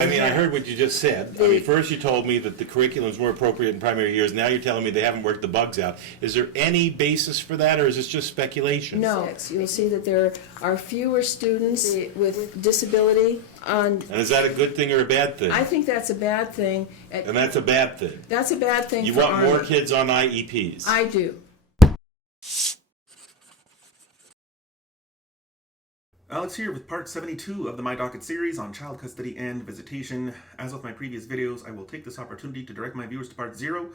I mean, I heard what you just said. I mean, first you told me that the curriculum's more appropriate in primary years. Now you're telling me they haven't worked the bugs out. Is there any basis for that, or is this just speculation? No, you'll see that there are fewer students with disability on. And is that a good thing or a bad thing? I think that's a bad thing. And that's a bad thing. That's a bad thing. You for want Army. more kids on IEPs. I do. Alex here with part 72 of the My Docket series on child custody and visitation. As with my previous videos, I will take this opportunity to direct my viewers to part 0.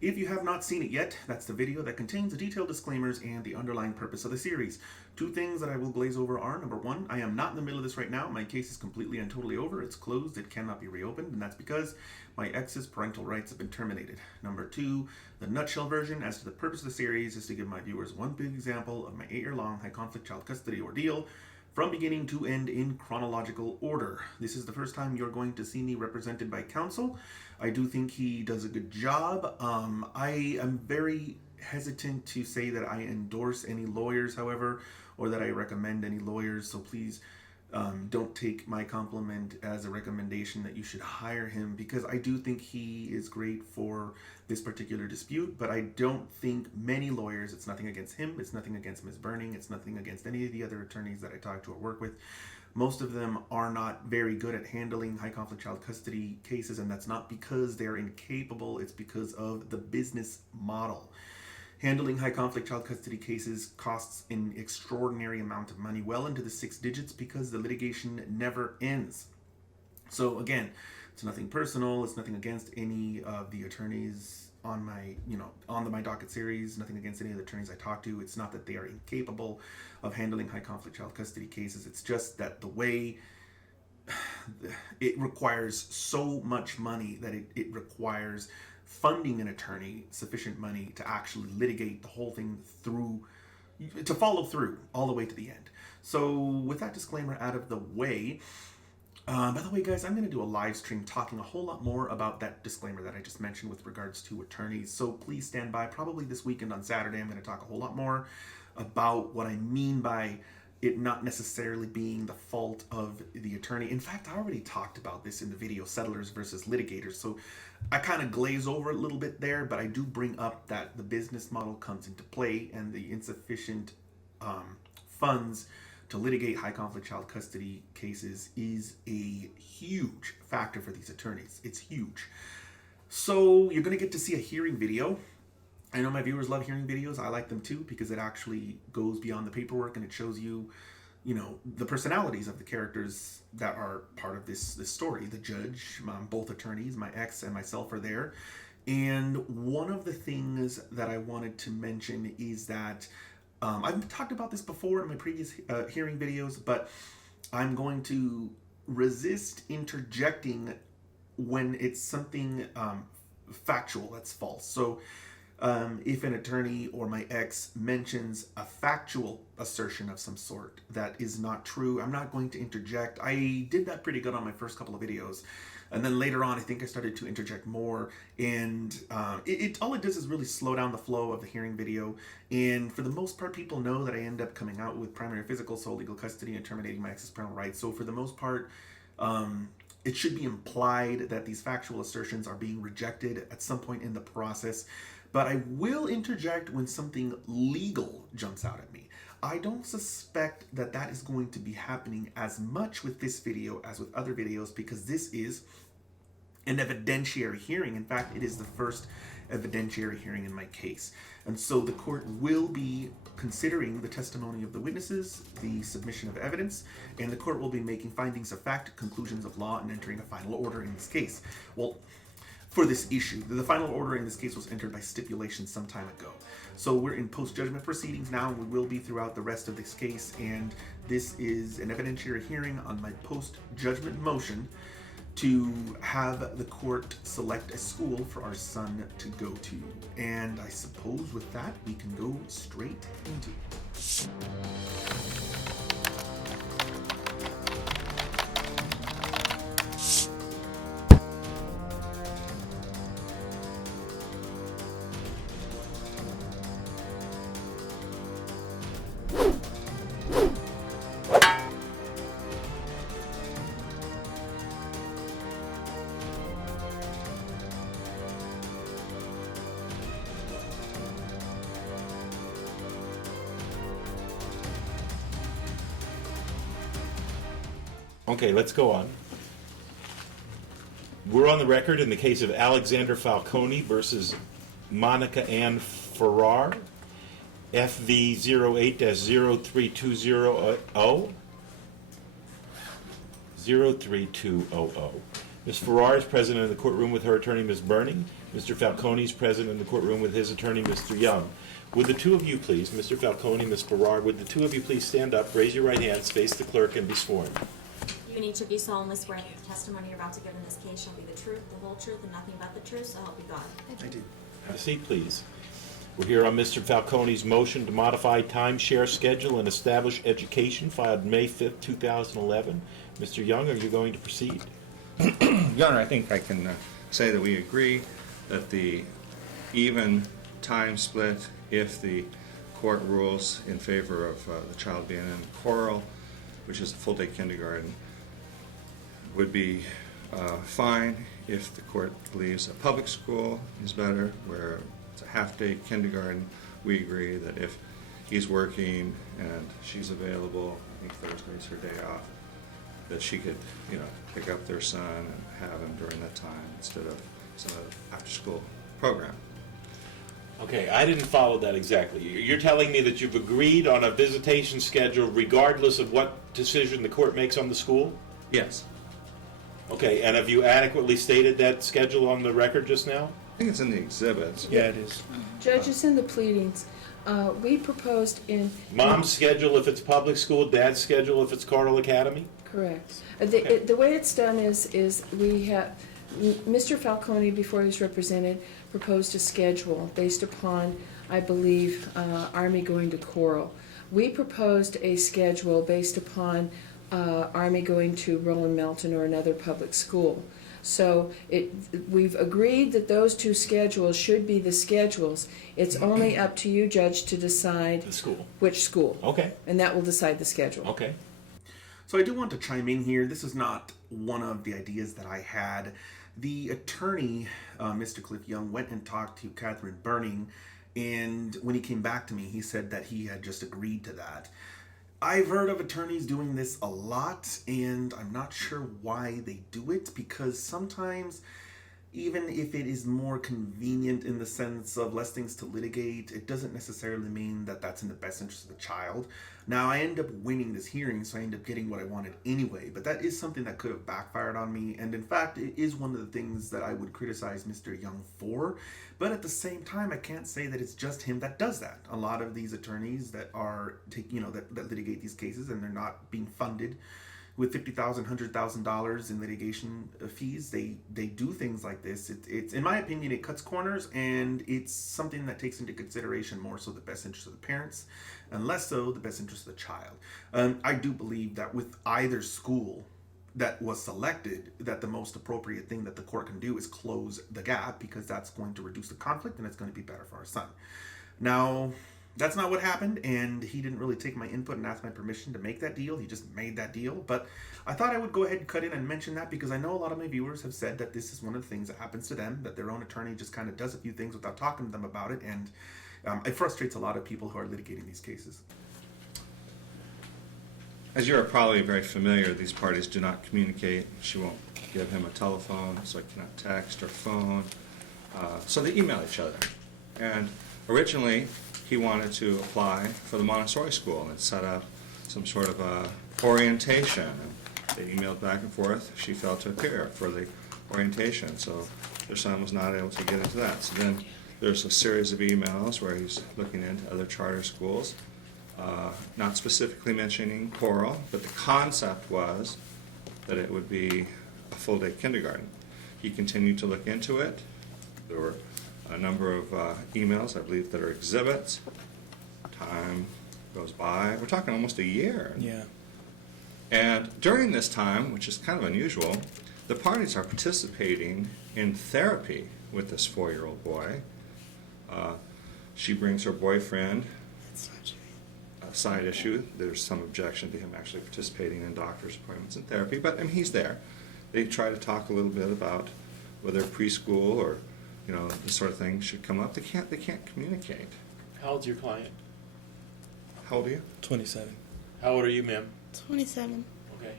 If you have not seen it yet, that's the video that contains the detailed disclaimers and the underlying purpose of the series. Two things that I will glaze over are, number one, I am not in the middle of this right now. My case is completely and totally over. It's closed. It cannot be reopened, and that's because my ex's parental rights have been terminated. Number two, the nutshell version as to the purpose of the series is to give my viewers one big example of my 8-year-long high-conflict child custody ordeal from beginning to end in chronological order. This is the first time you're going to see me represented by counsel. I do think he does a good job. I am very hesitant to say that I endorse any lawyers, however, or that I recommend any lawyers, so please don't take my compliment as a recommendation that you should hire him, because I do think he is great for this particular dispute, but I don't think many lawyers, it's nothing against him, it's nothing against Ms. Berning, it's nothing against any of the other attorneys that I talk to or work with. Most of them are not very good at handling high conflict child custody cases, and that's not because they're incapable, it's because of the business model. Handling high conflict child custody cases costs an extraordinary amount of money, well into the 6 digits, because the litigation never ends. So again, it's nothing personal, it's nothing against any of the attorneys on my, on the My Docket series, nothing against any of the attorneys I talk to. It's not that they are incapable of handling high conflict child custody cases, it's just that the way it requires so much money that it requires funding an attorney sufficient money to actually litigate the whole thing through, to follow through all the way to the end. So with that disclaimer out of the way, by the way, guys, I'm going to do a live stream talking a whole lot more about that disclaimer that I just mentioned with regards to attorneys. So please stand by. Probably this weekend on Saturday, I'm going to talk a whole lot more about what I mean by it not necessarily being the fault of the attorney. In fact, I already talked about this in the video, Settlers versus Litigators. So I kind of glaze over a little bit there, but I do bring up that the business model comes into play, and the insufficient funds to litigate high conflict child custody cases is a huge factor for these attorneys. It's huge. So you're going to get to see a hearing video. I know my viewers love hearing videos. I like them too, because it actually goes beyond the paperwork and it shows you, the personalities of the characters that are part of this story. The judge, both attorneys, my ex and myself are there. And one of the things that I wanted to mention is that I've talked about this before in my previous hearing videos, but I'm going to resist interjecting when it's something factual that's false. So if an attorney or my ex mentions a factual assertion of some sort that is not true, I'm not going to interject. I did that pretty good on my first couple of videos. And then later on, I think I started to interject more, and all it does is really slow down the flow of the hearing video. And for the most part, people know that I end up coming out with primary physical, sole legal custody, and terminating my ex's parental rights. So for the most part, it should be implied that these factual assertions are being rejected at some point in the process. But I will interject when something legal jumps out at me. I don't suspect that that is going to be happening as much with this video as with other videos, because this is an evidentiary hearing. In fact, it is the first evidentiary hearing in my case. And so the court will be considering the testimony of the witnesses, the submission of evidence, and the court will be making findings of fact, conclusions of law, and entering a final order in this case. Well, for this issue, the final order in this case was entered by stipulation some time ago. So we're in post-judgment proceedings now, and we will be throughout the rest of this case, and this is an evidentiary hearing on my post-judgment motion to have the court select a school for our son to go to. And I suppose with that, we can go straight into it. Okay, let's go on. We're on the record in the case of Alexander Falcone versus Monica Ann Farrar, FV 08-03200. 03200. Ms. Farrar is present in the courtroom with her attorney, Ms. Berning. Mr. Falcone is present in the courtroom with his attorney, Mr. Young. Would the two of you please, Mr. Falcone, Ms. Farrar, would the two of you please stand up, raise your right hands, face the clerk, and be sworn? You and each of you solemnly swear that the testimony you're about to give in this case shall be the truth, the whole truth, and nothing but the truth, so help you God. I do. Have a seat, please. We're here on Mr. Falcone's motion to modify timeshare schedule and establish education filed May 5th, 2011. Mr. Young, are you going to proceed? Your Honor, I think I can say that we agree that the even time split, if the court rules in favor of the child being in Carll, which is a full-day kindergarten, would be fine if the court believes a public school is better, where it's a half-day kindergarten. We agree that if he's working and she's available, I think Thursday's her day off, that she could, pick up their son and have him during that time instead of some after-school program. Okay, I didn't follow that exactly. You're telling me that you've agreed on a visitation schedule regardless of what decision the court makes on the school? Yes. Okay, and have you adequately stated that schedule on the record just now? I think it's in the exhibits. Yeah, it is. Judge, it's in the pleadings. We proposed in... Mom's schedule if it's public school, dad's schedule if it's Carll Academy? Correct. Okay. The way it's done is we have, Mr. Falcone, before he was represented, proposed a schedule based upon, I believe, Army going to Carll. We proposed a schedule based upon Army going to Roland Melton or another public school. So we've agreed that those two schedules should be the schedules. It's only up to you, Judge, to decide The school. which school. Okay, And that will decide the schedule. okay. So I do want to chime in here. This is not one of the ideas that I had. The attorney, Mr. Clifton Young, went and talked to Kathrine Berning, and when he came back to me, he said that he had just agreed to that. I've heard of attorneys doing this a lot, and I'm not sure why they do it, because sometimes, even if it is more convenient in the sense of less things to litigate, it doesn't necessarily mean that that's in the best interest of the child. Now, I end up winning this hearing, so I end up getting what I wanted anyway, but that is something that could have backfired on me, and in fact, it is one of the things that I would criticize Mr. Young for, but at the same time, I can't say that it's just him that does that. A lot of these attorneys that are, that litigate these cases, and they're not being funded with $50,000, $100,000 in litigation fees, they do things like this. It's in my opinion, it cuts corners, and it's something that takes into consideration more so the best interest of the parents, and less so the best interest of the child. I do believe that with either school that was selected, that the most appropriate thing that the court can do is close the gap, because that's going to reduce the conflict and it's going to be better for our son. Now, that's not what happened, and he didn't really take my input and ask my permission to make that deal. He just made that deal. But I thought I would go ahead and cut in and mention that, because I know a lot of my viewers have said that this is one of the things that happens to them, that their own attorney just kind of does a few things without talking to them about it, and it frustrates a lot of people who are litigating these cases. As you're probably very familiar, these parties do not communicate. She won't give him a telephone, so he cannot text or phone. So they email each other. And originally, he wanted to apply for the Montessori school and set up some sort of orientation. And they emailed back and forth. She failed to appear for the orientation, so their son was not able to get into that. So then there's a series of emails where he's looking into other charter schools, not specifically mentioning Carll, but the concept was that it would be a full-day kindergarten. He continued to look into it. There were a number of emails, I believe, that are exhibits. Time goes by. We're talking almost a year. Yeah. And during this time, which is kind of unusual, the parties are participating in therapy with this 4-year-old boy. She brings her boyfriend. A side issue. There's some objection to him actually participating in doctor's appointments and therapy, but he's there. They try to talk a little bit about whether preschool or this sort of thing should come up. They can't communicate. How old's your client? How old are you? 27. How old are you, ma'am? 27. Okay.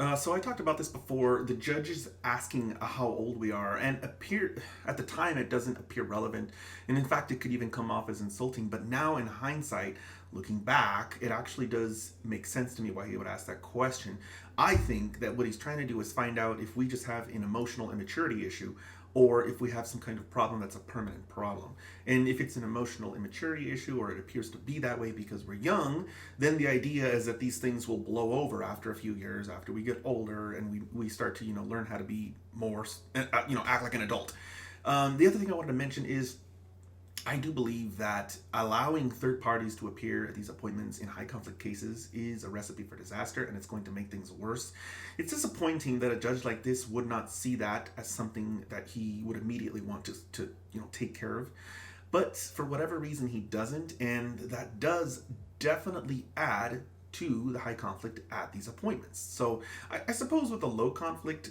So I talked about this before. The judge is asking how old we are, and at the time it doesn't appear relevant, and in fact it could even come off as insulting. But now in hindsight, looking back, it actually does make sense to me why he would ask that question. I think that what he's trying to do is find out if we just have an emotional immaturity issue, or if we have some kind of problem that's a permanent problem. And if it's an emotional immaturity issue, or it appears to be that way because we're young, then the idea is that these things will blow over after a few years, after we get older and we start to, learn how to be more, act like an adult. The other thing I wanted to mention is I do believe that allowing third parties to appear at these appointments in high conflict cases is a recipe for disaster, and it's going to make things worse. It's disappointing that a judge like this would not see that as something that he would immediately want to take care of. But for whatever reason, he doesn't, and that does definitely add to the high conflict at these appointments. So I suppose with a low conflict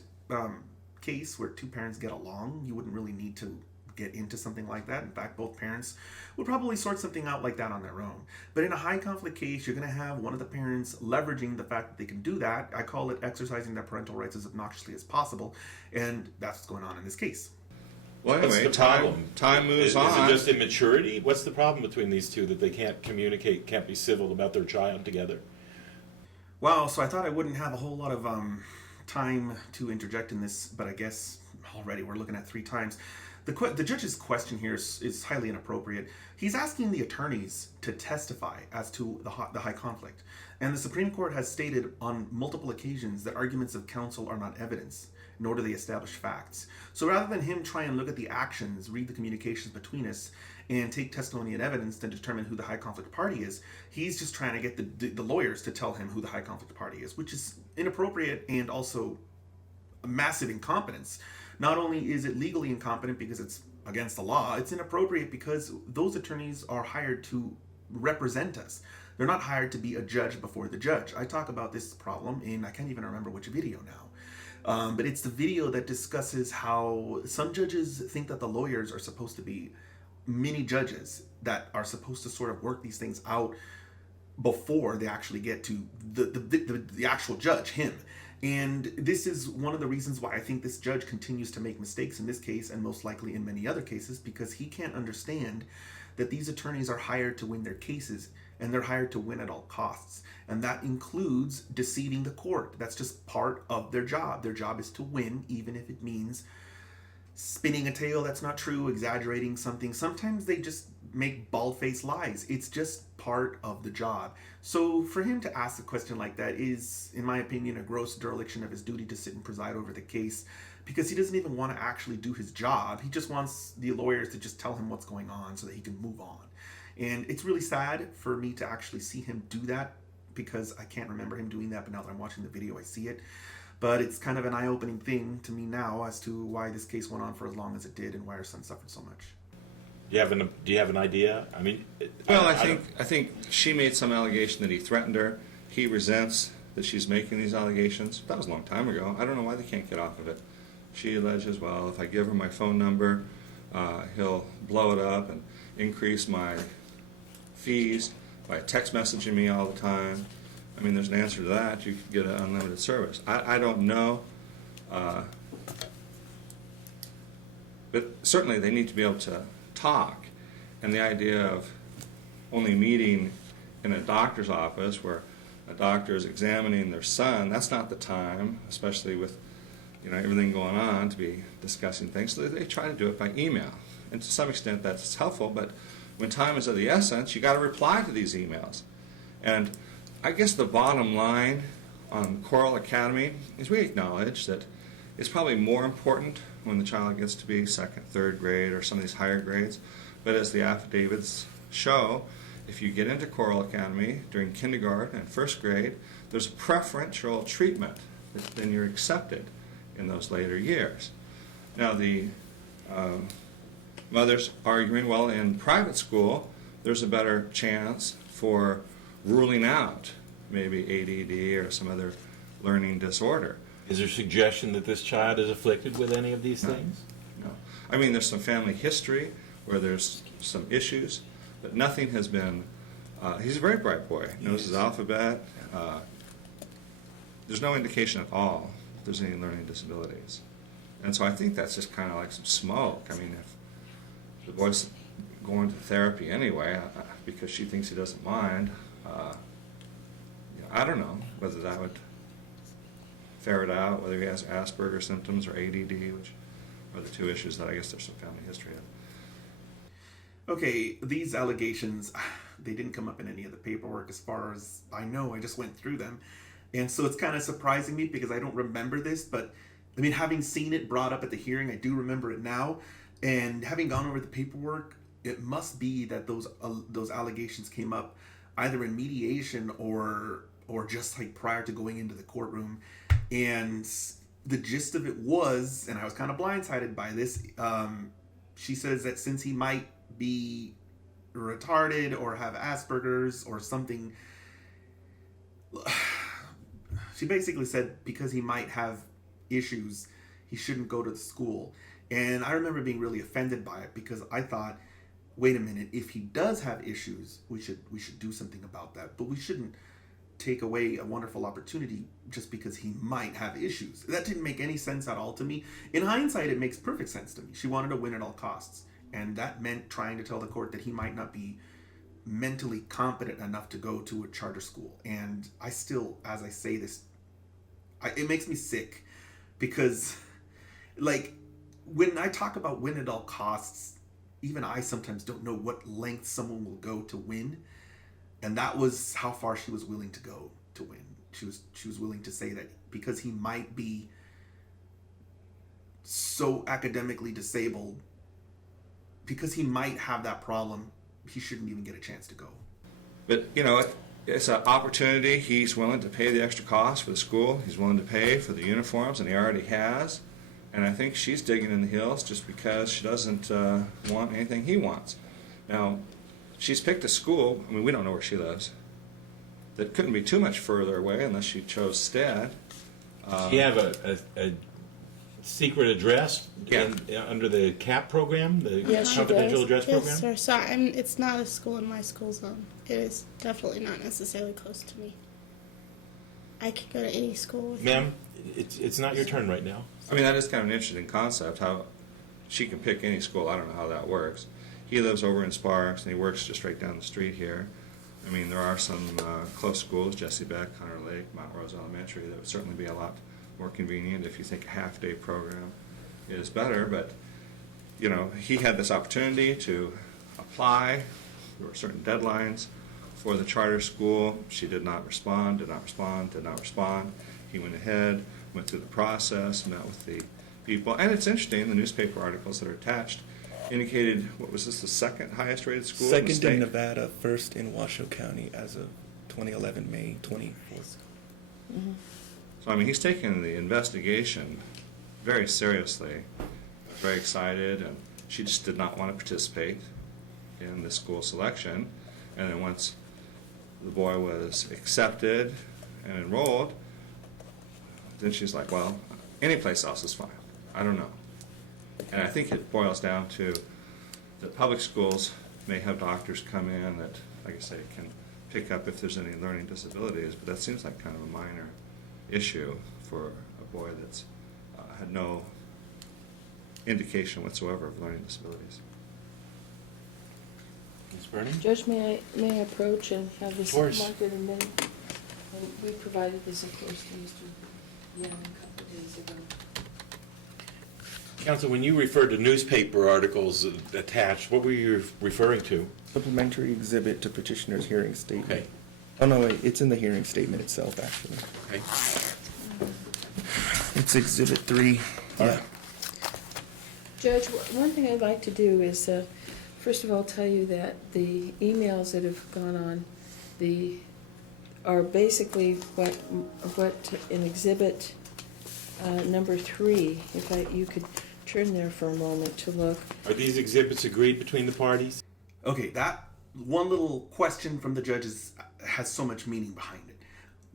case where two parents get along, you wouldn't really need to get into something like that. In fact, both parents would probably sort something out like that on their own. But in a high conflict case, you're going to have one of the parents leveraging the fact that they can do that. I call it exercising their parental rights as obnoxiously as possible, and that's what's going on in this case. Well, anyway, What's the problem? time moves on. Is it just immaturity? What's the problem between these two that they can't communicate, can't be civil about their child together? Well, so I thought I wouldn't have a whole lot of time to interject in this, but I guess already we're looking at 3 times. The judge's question here is highly inappropriate. He's asking the attorneys to testify as to the high conflict. And the Supreme Court has stated on multiple occasions that arguments of counsel are not evidence, nor do they establish facts. So rather than him try and look at the actions, read the communications between us, and take testimony and evidence to determine who the high conflict party is, he's just trying to get the lawyers to tell him who the high conflict party is, which is inappropriate and also a massive incompetence. Not only is it legally incompetent because it's against the law, it's inappropriate because those attorneys are hired to represent us. They're not hired to be a judge before the judge. I talk about this problem in, I can't even remember which video now, but it's the video that discusses how some judges think that the lawyers are supposed to be mini judges that are supposed to sort of work these things out before they actually get to the actual judge, him. And this is one of the reasons why I think this judge continues to make mistakes in this case and most likely in many other cases, because he can't understand that these attorneys are hired to win their cases, and they're hired to win at all costs. And that includes deceiving the court. That's just part of their job. Their job is to win, even if it means spinning a tale that's not true, exaggerating something. Sometimes they just make bald-faced lies. It's just part of the job. So for him to ask a question like that is, in my opinion, a gross dereliction of his duty to sit and preside over the case, because he doesn't even want to actually do his job. He just wants the lawyers to just tell him what's going on so that he can move on. And it's really sad for me to actually see him do that, because I can't remember him doing that, but now that I'm watching the video, I see it. But it's kind of an eye-opening thing to me now as to why this case went on for as long as it did and why our son suffered so much. Do you have an idea? I mean, Well, I think she made some allegation that he threatened her. He resents that she's making these allegations. That was a long time ago. I don't know why they can't get off of it. She alleges, well, if I give her my phone number, he'll blow it up and increase my fees by text messaging me all the time. I mean, there's an answer to that. You could get an unlimited service. I don't know. But certainly they need to be able to talk. And the idea of only meeting in a doctor's office where a doctor is examining their son, that's not the time, especially with everything going on, to be discussing things. So they try to do it by email. And to some extent that's helpful, but when time is of the essence, you got to reply to these emails. And I guess the bottom line on Carll Academy is we acknowledge that it's probably more important when the child gets to be 2nd, 3rd grade or some of these higher grades. But as the affidavits show, if you get into Carll Academy during kindergarten and 1st grade, there's a preferential treatment. Then you're accepted in those later years. Now the mother's arguing, well, in private school, there's a better chance for ruling out maybe ADD or some other learning disorder. is there suggestion that this child is afflicted with any of these things? No. I mean, there's some family history where there's some issues, but nothing has been, he's a very bright boy, knows his alphabet, there's no indication at all if there's any learning disabilities. And so I think that's just kind of like some smoke. I mean, if the boy's going to therapy anyway because she thinks he doesn't mind, I don't know whether that would ferret out whether he has Asperger's symptoms or ADD, which are the two issues that I guess there's some family history of. Okay, these allegations, they didn't come up in any of the paperwork as far as I know. I just went through them. And so it's kind of surprising me because I don't remember this, but I mean, having seen it brought up at the hearing, I do remember it now. And having gone over the paperwork, it must be that those allegations came up either in mediation or just like prior to going into the courtroom. And the gist of it was, and I was kind of blindsided by this, she says that since he might be retarded or have Asperger's or something, she basically said because he might have issues, he shouldn't go to the school. And I remember being really offended by it because I thought, wait a minute, if he does have issues, we should do something about that. But we shouldn't take away a wonderful opportunity just because he might have issues. That didn't make any sense at all to me. In hindsight, it makes perfect sense to me. She wanted to win at all costs. And that meant trying to tell the court that he might not be mentally competent enough to go to a charter school. And I still, as I say this, it makes me sick because, like, when I talk about win at all costs, even I sometimes don't know what length someone will go to win. And that was how far she was willing to go to win. She was willing to say that because he might be so academically disabled, because he might have that problem, he shouldn't even get a chance to go. But, it's an opportunity. He's willing to pay the extra cost for the school. He's willing to pay for the uniforms, and he already has. And I think she's digging in the heels just because she doesn't want anything he wants. Now, she's picked a school, I mean, we don't know where she lives, that couldn't be too much further away unless she chose Stead. Do you have a secret address under the CAP program, the Yes, she confidential does. address program? Yes, sir. So it's not a school in my school zone. It is definitely not necessarily close to me. I could go to any school with Ma'am, it's not your turn right now. I mean, that is kind of an interesting concept, how she can pick any school. I don't know how that works. He lives over in Sparks, and he works just right down the street here. I mean, there are some close schools, Jessie Beck, Hunter Lake, Mount Rose Elementary, that would certainly be a lot more convenient if you think a half-day program is better. But, he had this opportunity to apply. There were certain deadlines for the charter school. She did not respond. He went ahead, went through the process, met with the people. And it's interesting, the newspaper articles that are attached indicated, what was this, the second highest rated school in the Second state? in Nevada, first in Washoe County as of 2011, May 24th. Mm-hmm. So, I mean, he's taken the investigation very seriously, very excited, and she just did not want to participate in the school selection. And then once the boy was accepted and enrolled, then she's like, well, any place else is fine. I don't know. And I think it boils down to that public schools may have doctors come in that, like I say, can pick up if there's any learning disabilities, but that seems like kind of a minor issue for a boy that's had no indication whatsoever of learning disabilities. Ms. Berning? Judge, may I approach and have this Of course. marked in a minute? And we provided this, of course, to Mr. Young a couple of days ago. Counsel, when you referred to newspaper articles attached, what were you referring to? Supplementary exhibit to petitioner's hearing statement. Okay. Oh, no, wait, it's in the hearing statement itself, actually. Okay. It's Exhibit 3. Yeah. Judge, one thing I'd like to do is, first of all, tell you that the emails that have gone on are basically what in Exhibit number 3. If you could turn there for a moment to look. Are these exhibits agreed between the parties? Okay, that one little question from the judges has so much meaning behind it.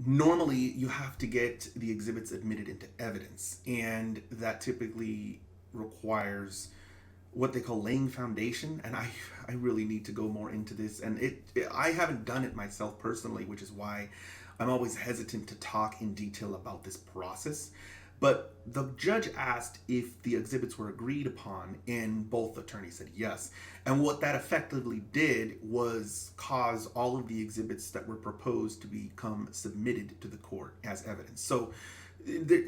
Normally, you have to get the exhibits admitted into evidence, and that typically requires what they call laying foundation, and I really need to go more into this, and I haven't done it myself personally, which is why I'm always hesitant to talk in detail about this process. But the judge asked if the exhibits were agreed upon, and both attorneys said yes. And what that effectively did was cause all of the exhibits that were proposed to become submitted to the court as evidence. So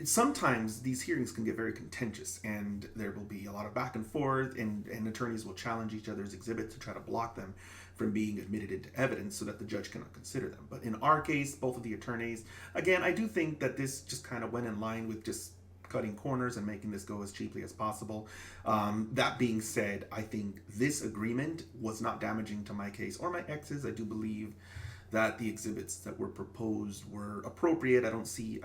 sometimes these hearings can get very contentious, and there will be a lot of back and forth, and attorneys will challenge each other's exhibits to try to block them from being admitted into evidence so that the judge cannot consider them. But in our case, both of the attorneys, again, I do think that this just kind of went in line with just cutting corners and making this go as cheaply as possible. That being said, I think this agreement was not damaging to my case or my ex's. I do believe that the exhibits that were proposed were appropriate. I don't see,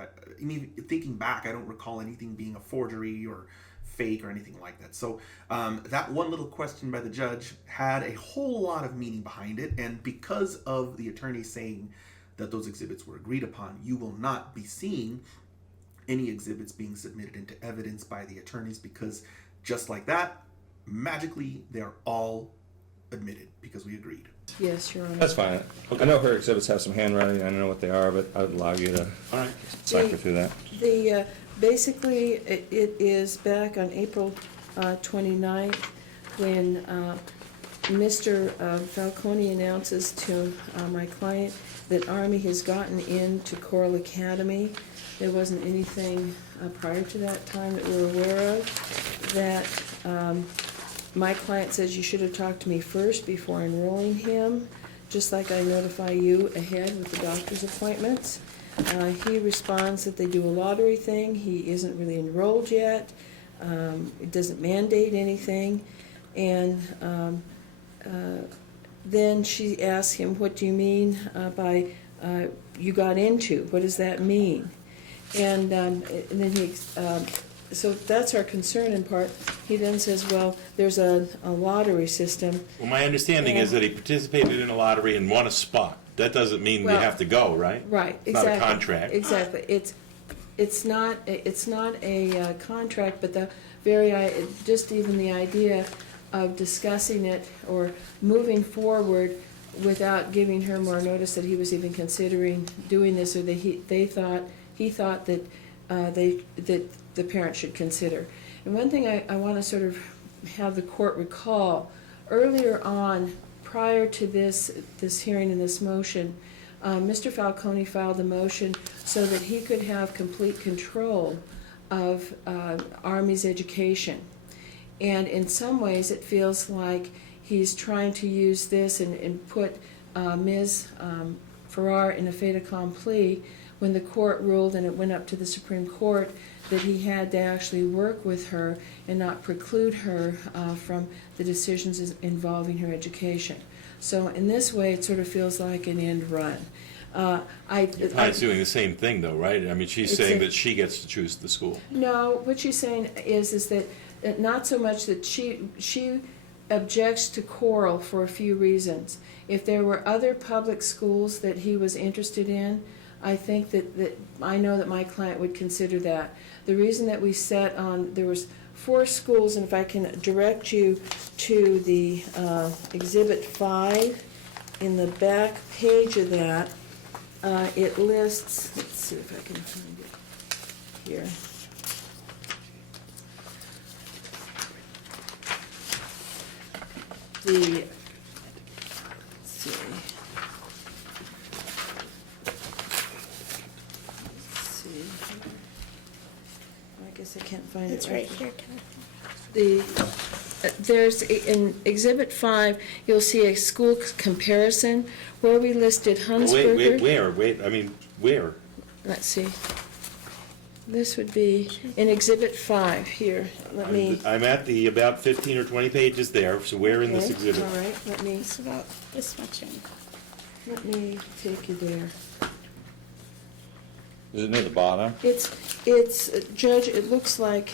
thinking back, I don't recall anything being a forgery or fake or anything like that. So that one little question by the judge had a whole lot of meaning behind it, and because of the attorney saying that those exhibits were agreed upon, you will not be seeing any exhibits being submitted into evidence by the attorneys, because just like that, magically, they're all admitted because we agreed. Yes, Your Honor. That's fine. I know her exhibits have some handwriting. I don't know what they are, but I would allow you to All right. cipher through that. Basically, it is back on April 29th when Mr. Falcone announces to my client that Army has gotten into Carll Academy. There wasn't anything prior to that time that we're aware of. That my client says you should have talked to me first before enrolling him, just like I notify you ahead with the doctor's appointments. He responds that they do a lottery thing. He isn't really enrolled yet. It doesn't mandate anything. And then she asks him, what do you mean by you got into? What does that mean? And then he, so that's our concern in part. He then says, well, there's a lottery system. Well, my understanding is that he participated in a lottery and won a spot. That doesn't mean we have to go, right? Right, It's exactly. not a contract. Exactly. It's not a contract, but the just even the idea of discussing it or moving forward without giving her more notice that he was even considering doing this, or that he thought that the parent should consider. And one thing I want to sort of have the court recall, earlier on, prior to this hearing and this motion, Mr. Falcone filed a motion so that he could have complete control of Army's education. And in some ways it feels like he's trying to use this and put Ms. Farrar in a fait accompli when the court ruled, and it went up to the Supreme Court, that he had to actually work with her and not preclude her from the decisions involving her education. So in this way, it sort of feels like an end run. It's doing the same thing, though, right? I mean, she's saying that she gets to choose the school. No, what she's saying is that not so much that she objects to Carll for a few reasons. If there were other public schools that he was interested in, I think that I know that my client would consider that. The reason that we set on, there was 4 schools, and if I can direct you to the Exhibit 5, in the back page of that, it lists, let's see if I can find it here. Let's see. I guess I can't find it. It's right here, Kathy. There's, in Exhibit 5, you'll see a school comparison where we listed Hunsberger. Where? Let's see. This would be in Exhibit 5 here. Let me. I'm at the about 15 or 20 pages there, so where in this Okay, exhibit? all right, It's about this much in. let me take you there. Is it near the bottom? It's Judge, it looks like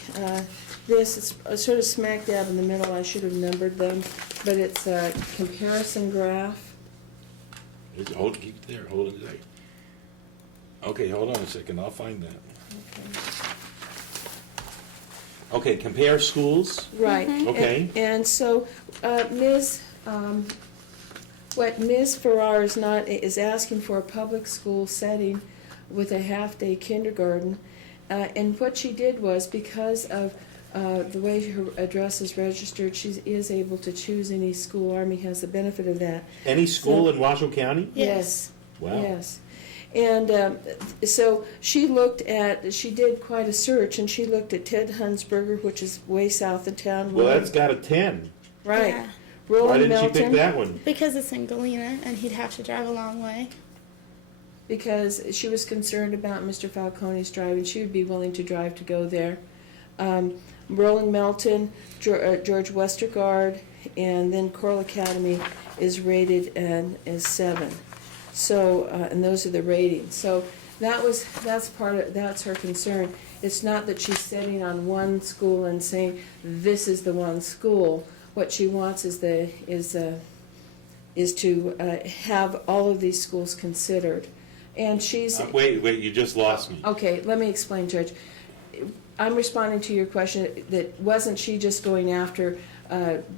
this, it's sort of smack dab in the middle. I should have numbered them, but it's a comparison graph. Keep it there, hold it there. Okay, hold on a second, I'll find that. Okay, compare schools. Right. Okay. And so Ms. What Ms. Farrar is asking for a public school setting with a half-day kindergarten. And what she did was, because of the way her address is registered, she is able to choose any school. Army has the benefit of that. Any school in Washoe County? Yes. Wow. Yes. And so she did quite a search, and she looked at Ted Hunsberger, which is way south of town. Well, that's got a 10. Right. Yeah. Why Roland didn't Melton, she pick that one? Because it's in Galena, and he'd have to drive a long way. because she was concerned about Mr. Falcone's driving. She would be willing to drive to go there. Roland Melton, George Westergaard, and then Carll Academy is rated as 7. So, and those are the ratings. So that's her concern. It's not that she's setting on one school and saying this is the one school. What she wants is to have all of these schools considered. And she's Wait, you just lost me. okay. Let me explain, Judge. I'm responding to your question. That wasn't she just going after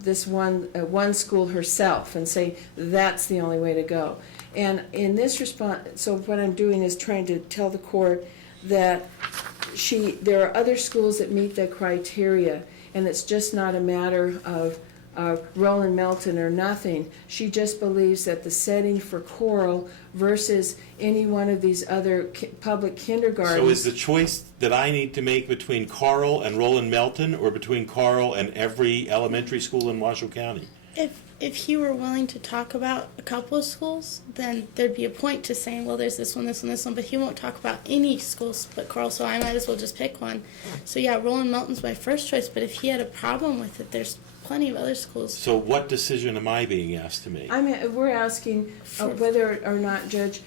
this one school herself and saying that's the only way to go. And in this response, so what I'm doing is trying to tell the court that there are other schools that meet the criteria, and it's just not a matter of Roland Melton or nothing. She just believes that the setting for Carll versus any one of these other public kindergartens. So is the choice that I need to make between Carll and Roland Melton, or between Carll and every elementary school in Washoe County? If he were willing to talk about a couple of schools, then there'd be a point to saying, well, there's this one, this one, this one, but he won't talk about any schools but Carll, so I might as well just pick one. So yeah, Roland Melton's my first choice, but if he had a problem with it, there's plenty of other schools. So what decision am I being asked to make? We're asking whether or not, Judge,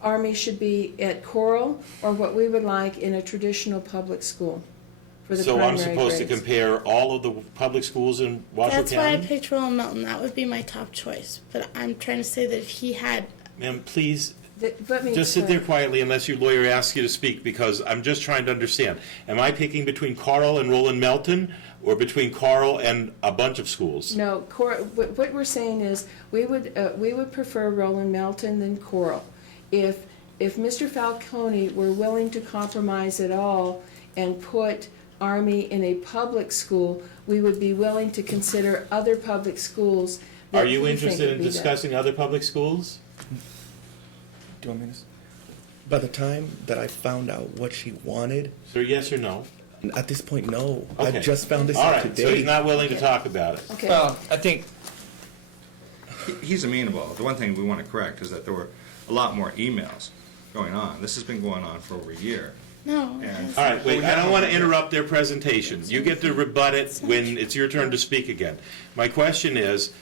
Army should be at Carll, or what we would like in a traditional public school for the So primary I'm supposed to grades. compare all of the public schools in Washoe That's why I County? picked Roland Melton. That would be my top choice. But I'm trying to say that if he had... Ma'am, please, Let me just sit there explain. quietly unless your lawyer asks you to speak, because I'm just trying to understand. Am I picking between Carll and Roland Melton, or between Carll and a bunch of schools? No, what we're saying is we would prefer Roland Melton than Carll. If Mr. Falcone were willing to compromise at all and put Army in a public school, we would be willing to consider other public schools. Are you that we interested think in would be discussing other public schools? Do you want me to? By the time that I found out what she wanted, Sir, yes or no? at this point, no. Okay. I just found this All out right, today. so he's not willing to talk about it. Okay. Well, I think he's amenable. The one thing we want to correct is that there were a lot more emails going on. This has been going on for over a year. No. And All right, wait, I don't want to interrupt their presentation. You get to rebut it when it's your turn to speak again. My question is,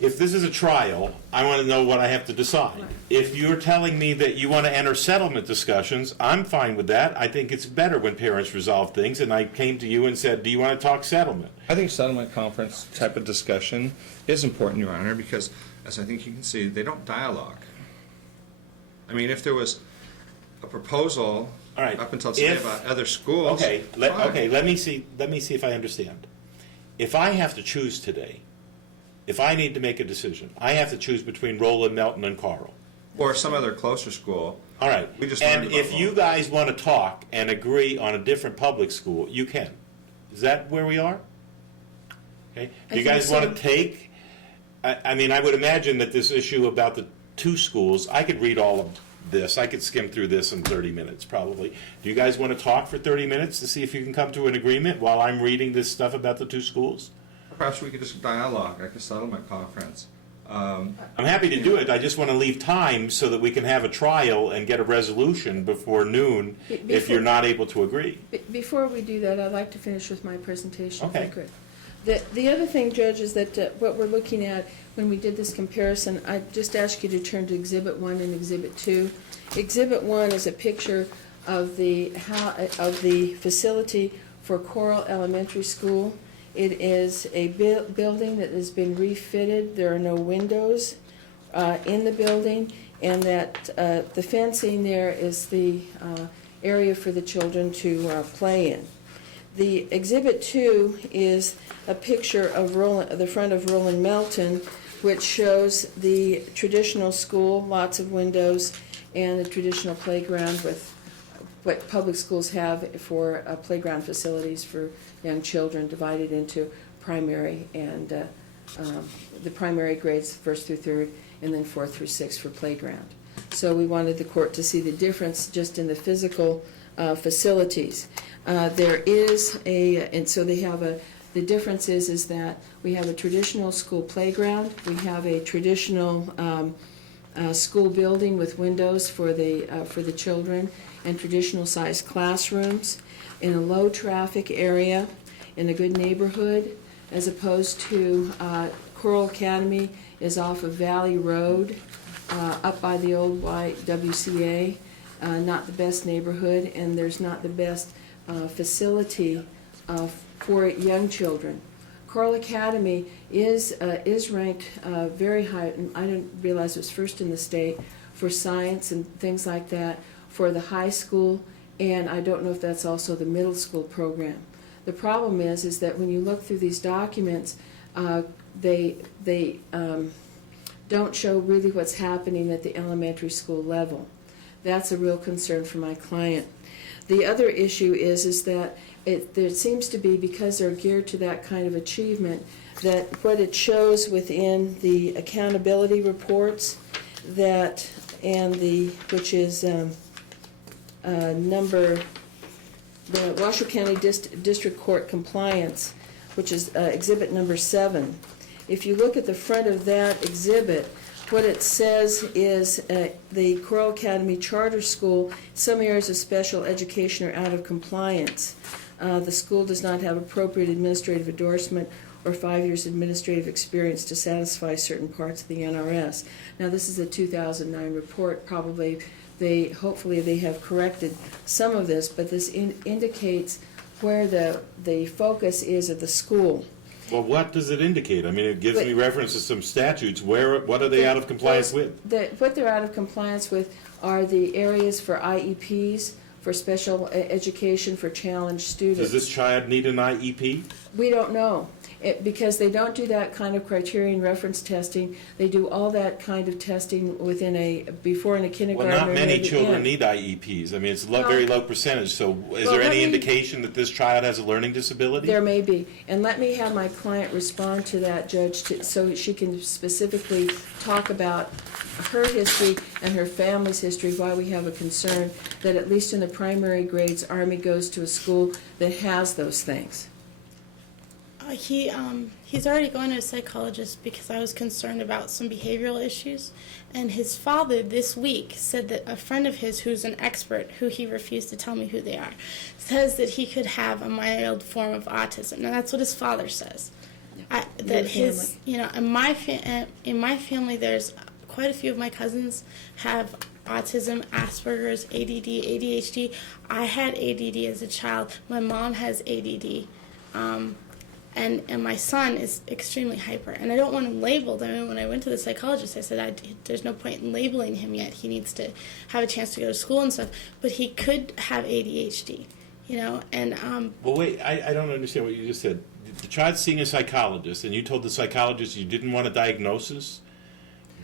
if this is a trial, I want to know what I have to decide. If you're telling me that you want to enter settlement discussions, I'm fine with that. I think it's better when parents resolve things, and I came to you and said, do you want to talk settlement? I think settlement conference type of discussion is important, Your Honor, because, as I think you can see, they don't dialogue. I mean, if there was a proposal All right, up until today if- about other schools, Okay, fine. let me see if I understand. If I have to choose today, if I need to make a decision, I have to choose between Roland, Melton, and Carll. or some other closer school. All right, We just and learned about if you Roland. guys want to talk and agree on a different public school, you can. Is that where we are? Okay. Do you I guys think want so. to take? I mean, I would imagine that this issue about the 2 schools, I could read all of this. I could skim through this in 30 minutes, probably. Do you guys want to talk for 30 minutes to see if you can come to an agreement while I'm reading this stuff about the 2 schools? Perhaps we could just dialogue like a settlement conference. I'm happy to do it. I just want to leave time so that we can have a trial and get a resolution before noon if you're not able to agree. Before we do that, I'd like to finish with my presentation, if I Okay. could. The other thing, Judge, is that what we're looking at when we did this comparison, I just asked you to turn to Exhibit 1 and Exhibit 2. Exhibit 1 is a picture of the facility for Carll Elementary School. It is a building that has been refitted. There are no windows in the building, and that the fencing there is the area for the children to play in. The Exhibit 2 is a picture of the front of Roland Melton, which shows the traditional school, lots of windows, and the traditional playground with what public schools have for playground facilities for young children, divided into primary and the primary grades, 1st through 3rd, and then 4th through 6th for playground. So we wanted the court to see the difference just in the physical facilities. There is and so they have the difference is that we have a traditional school playground, we have a traditional school building with windows for the children, and traditional sized classrooms in a low traffic area in a good neighborhood, as opposed to Carll Academy is off of Valley Road, up by the old YWCA, not the best neighborhood, and there's not the best facility for young children. Carll Academy is ranked very high. I didn't realize it was first in the state for science and things like that for the high school, and I don't know if that's also the middle school program. The problem is that when you look through these documents, they don't show really what's happening at the elementary school level. That's a real concern for my client. The other issue is that there seems to be, because they're geared to that kind of achievement, that what it shows within the accountability reports, that and which is the Washoe County District Court compliance, which is exhibit number 7. If you look at the front of that exhibit, what it says is the Carll Academy Charter School, some areas of special education are out of compliance. The school does not have appropriate administrative endorsement or 5 years administrative experience to satisfy certain parts of the NRS. Now, this is a 2009 report. Probably hopefully they have corrected some of this, but this indicates where the focus is of the school. Well, what does it indicate? I mean, it gives me reference to some statutes. What are they out of compliance with? What they're out of compliance with are the areas for IEPs, for special education for challenged students. Does this child need an IEP? We don't know. Because they don't do that kind of criterion reference testing. They do all that kind of testing before in a kindergarten. Well, not many or children need IEPs. I mean, it's a very low percentage. So is there any indication that this child has a learning disability? There may be. And let me have my client respond to that, Judge, so she can specifically talk about her history and her family's history, why we have a concern that at least in the primary grades, Army goes to a school that has those things. He's already going to a psychologist because I was concerned about some behavioral issues. And his father this week said that a friend of his who's an expert, who he refused to tell me who they are, says that he could have a mild form of autism. Now that's what his father says. In my family, there's quite a few of my cousins have autism, Asperger's, ADD, ADHD. I had ADD as a child. My mom has ADD. And my son is extremely hyper. And I don't want him labeled. I mean, when I went to the psychologist, I said, there's no point in labeling him yet. He needs to have a chance to go to school and stuff. But he could have ADHD, and... Well, wait, I don't understand what you just said. The child's seeing a psychologist, and you told the psychologist you didn't want a diagnosis,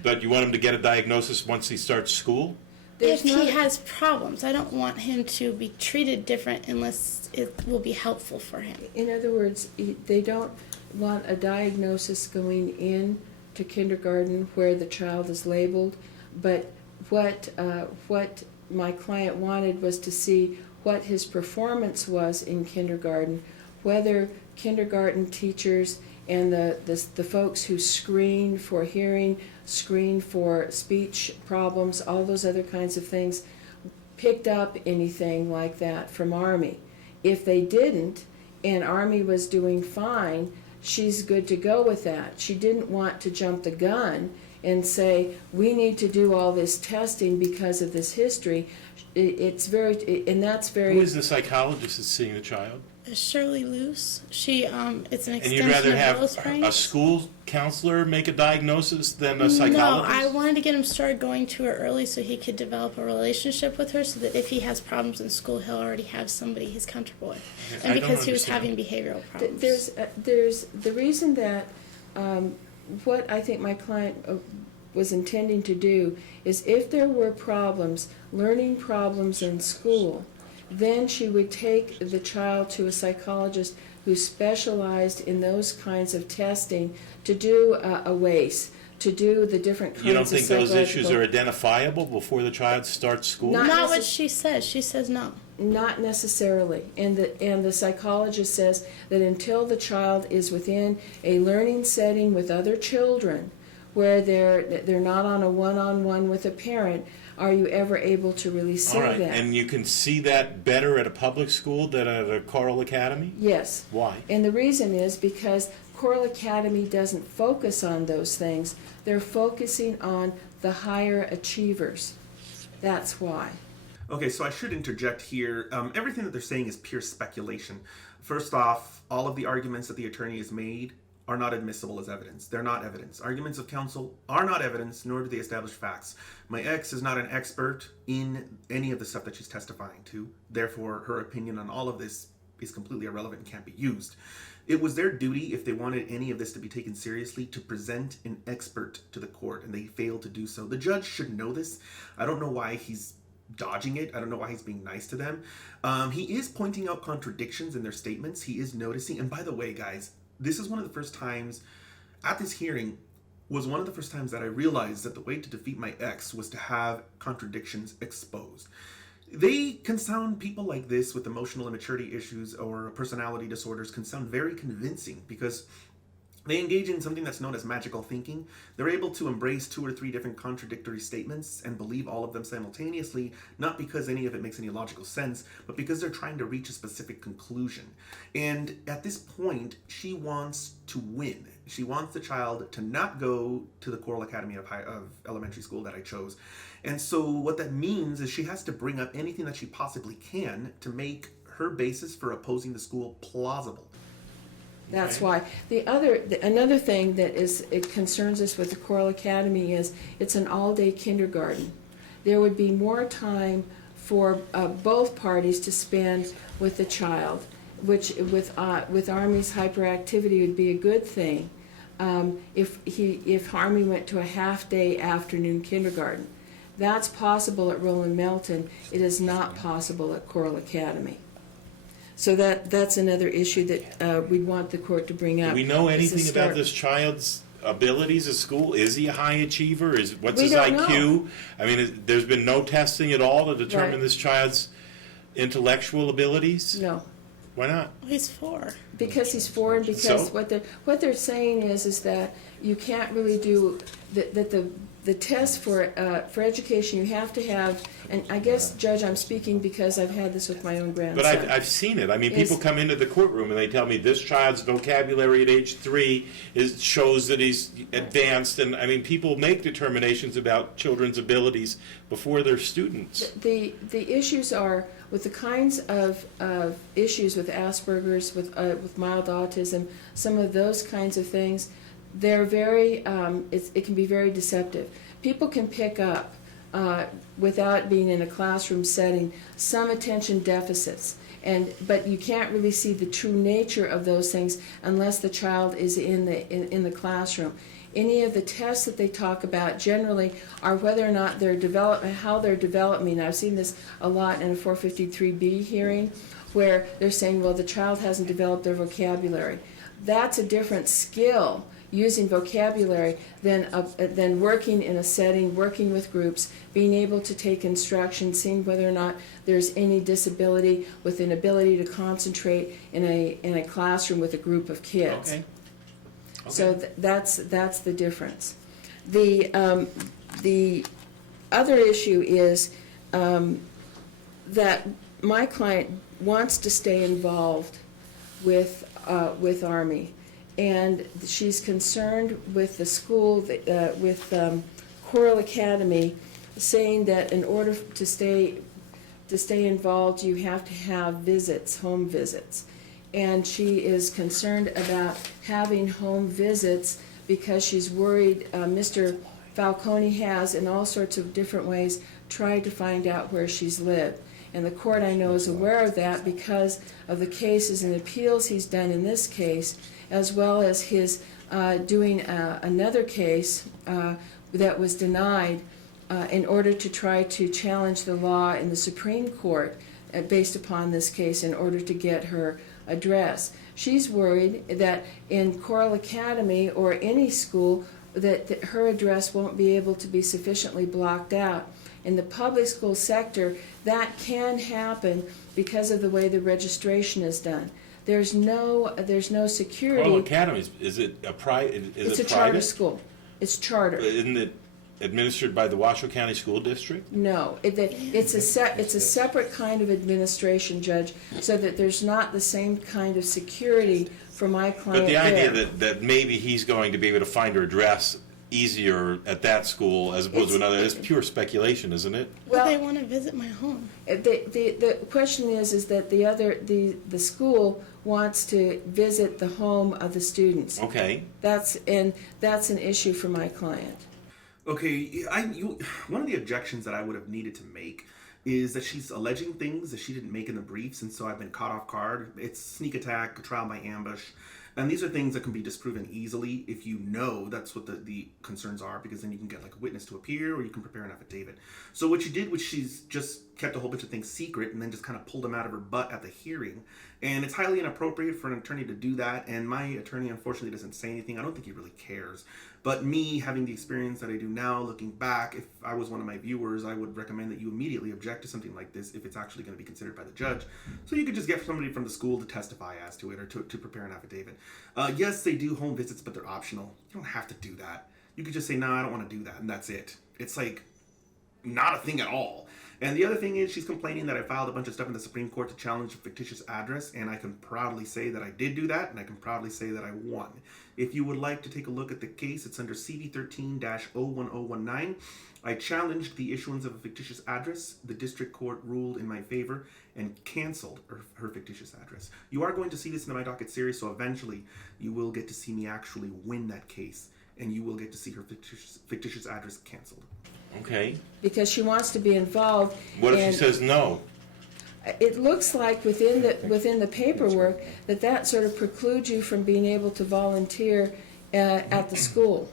but you want him to get a diagnosis once he starts school? If he has problems, I don't want him to be treated different unless it will be helpful for him. In other words, they don't want a diagnosis going in to kindergarten where the child is labeled, but what my client wanted was to see what his performance was in kindergarten, whether kindergarten teachers and the folks who screen for hearing, screen for speech problems, all those other kinds of things, picked up anything like that from Army. If they didn't, and Army was doing fine, she's good to go with that. She didn't want to jump the gun and say, we need to do all this testing because of this history, it's very, and that's very. Who is the psychologist that's seeing the child? Shirley Luce. She it's an And extension you'd rather of have Willow Springs. a school counselor make a diagnosis than a No, psychologist? I wanted to get him started going to her early so he could develop a relationship with her, so that if he has problems in school, he'll already have somebody he's comfortable with. I And don't because he was understand. having behavioral problems. There's the reason that what I think my client was intending to do is if there were problems, learning problems in school, then she would take the child to a psychologist who specialized in those kinds of testing to do a WACE, to do the different kinds of You don't think those issues psychological- are identifiable before the child starts school? Not Not necess- what she says. She says no. Not necessarily. And the psychologist says that until the child is within a learning setting with other children, where they're not on a one-on-one with a parent, are you ever able to really see All right, that? and you can see that better at a public school than at a Carll Academy? Yes. Why? And the reason is because Carll Academy doesn't focus on those things. They're focusing on the higher achievers. That's why. Okay, so I should interject here. Everything that they're saying is pure speculation. First off, all of the arguments that the attorney has made are not admissible as evidence. They're not evidence. Arguments of counsel are not evidence, nor do they establish facts. My ex is not an expert in any of the stuff that she's testifying to. Therefore, her opinion on all of this is completely irrelevant and can't be used. It was their duty, if they wanted any of this to be taken seriously, to present an expert to the court, and they failed to do so. The judge should know this. I don't know why he's dodging it. I don't know why he's being nice to them. He is pointing out contradictions in their statements. He is noticing. And by the way, guys, this is one of the first times at this hearing was one of the first times that I realized that the way to defeat my ex was to have contradictions exposed. They can sound, people like this with emotional immaturity issues or personality disorders can sound very convincing because they engage in something that's known as magical thinking. They're able to embrace 2 or 3 different contradictory statements and believe all of them simultaneously, not because any of it makes any logical sense, but because they're trying to reach a specific conclusion. And at this point, she wants to win. She wants the child to not go to the Carll Academy of elementary school that I chose. And so what that means is she has to bring up anything that she possibly can to make her basis for opposing the school plausible. That's why. Another thing that it concerns us with the Carll Academy is it's an all-day kindergarten. There would be more time for both parties to spend with the child, which with Army's hyperactivity would be a good thing. If Army went to a half-day afternoon kindergarten, that's possible at Roland Melton. It is not possible at Carll Academy. So that's another issue that we'd want the court to bring up. Do we know is to anything about start- this child's abilities at school? Is he a high achiever? What's We his don't IQ? know. I mean, there's been no testing at all to determine Right. this child's intellectual abilities? No, Why not? He's 4. because he's foreign. Because So? what they're saying is that you can't really do that the test for education. You have to have, and I guess, Judge, I'm speaking because I've had this with my own grandson. But I've seen it. I mean, people Is- come into the courtroom and they tell me this child's vocabulary at age 3 shows that he's advanced. And I mean, people make determinations about children's abilities before they're students. The issues are with the kinds of issues with Asperger's, with mild autism, some of those kinds of things. They're very. It can be very deceptive. People can pick up without being in a classroom setting some attention deficits, but you can't really see the true nature of those things unless the child is in the classroom. Any of the tests that they talk about generally are whether or not how they're developing. I've seen this a lot in a 453B hearing, where they're saying, well, the child hasn't developed their vocabulary. That's a different skill, using vocabulary, than working in a setting, working with groups, being able to take instruction, seeing whether or not there's any disability with an ability to concentrate in a classroom with a group of kids. Okay. So that's the difference. The other issue is that my client wants to stay involved with Army. and she's concerned with the school, with Carll Academy, saying that in order to stay involved, you have to have visits, home visits. And she is concerned about having home visits because she's worried Mr. Falcone has, in all sorts of different ways, tried to find out where she's lived. And the court, I know, is aware of that because of the cases and appeals he's done in this case, as well as his doing another case that was denied in order to try to challenge the law in the Supreme Court based upon this case in order to get her address. She's worried that in Carll Academy or any school that her address won't be able to be sufficiently blocked out. In the public school sector, that can happen because of the way the registration is done. There's no security. Carll Academy, is it a private? It's a charter school. It's charter. Isn't it administered by the Washoe County School District? No, it's a separate kind of administration, Judge, so that there's not the same kind of security for my client. But the there. idea that maybe he's going to be able to find her address easier at that school as opposed to another is pure speculation, isn't it? Well, Well, they want to visit my home. the question is that the school wants to visit the home of the students. Okay. That's an issue for my client. Okay, one of the objections that I would have needed to make is that she's alleging things that she didn't make in the briefs, and so I've been caught off guard. It's sneak attack, trial by ambush, and these are things that can be disproven easily if you know that's what the concerns are, because then you can get like a witness to appear, or you can prepare an affidavit. So what she did was she's just kept a whole bunch of things secret and then just kind of pulled them out of her butt at the hearing. And it's highly inappropriate for an attorney to do that, and my attorney unfortunately doesn't say anything. I don't think he really cares. But me, having the experience that I do now, looking back, if I was one of my viewers, I would recommend that you immediately object to something like this if it's actually going to be considered by the judge. So you could just get somebody from the school to testify as to it, or to prepare an affidavit. Yes, they do home visits, but they're optional. You don't have to do that. You could just say, no, I don't want to do that, and that's it. It's like not a thing at all. And the other thing is, she's complaining that I filed a bunch of stuff in the Supreme Court to challenge a fictitious address, and I can proudly say that I did do that, and I can proudly say that I won. If you would like to take a look at the case, it's under CV 13-01019. I challenged the issuance of a fictitious address. The district court ruled in my favor and canceled her fictitious address. You are going to see this in the My Docket series, so eventually you will get to see me actually win that case, and you will get to see her fictitious address canceled. Okay. Because she wants to be involved. What if and she says no? It looks like within the paperwork that sort of precludes you from being able to volunteer at the school.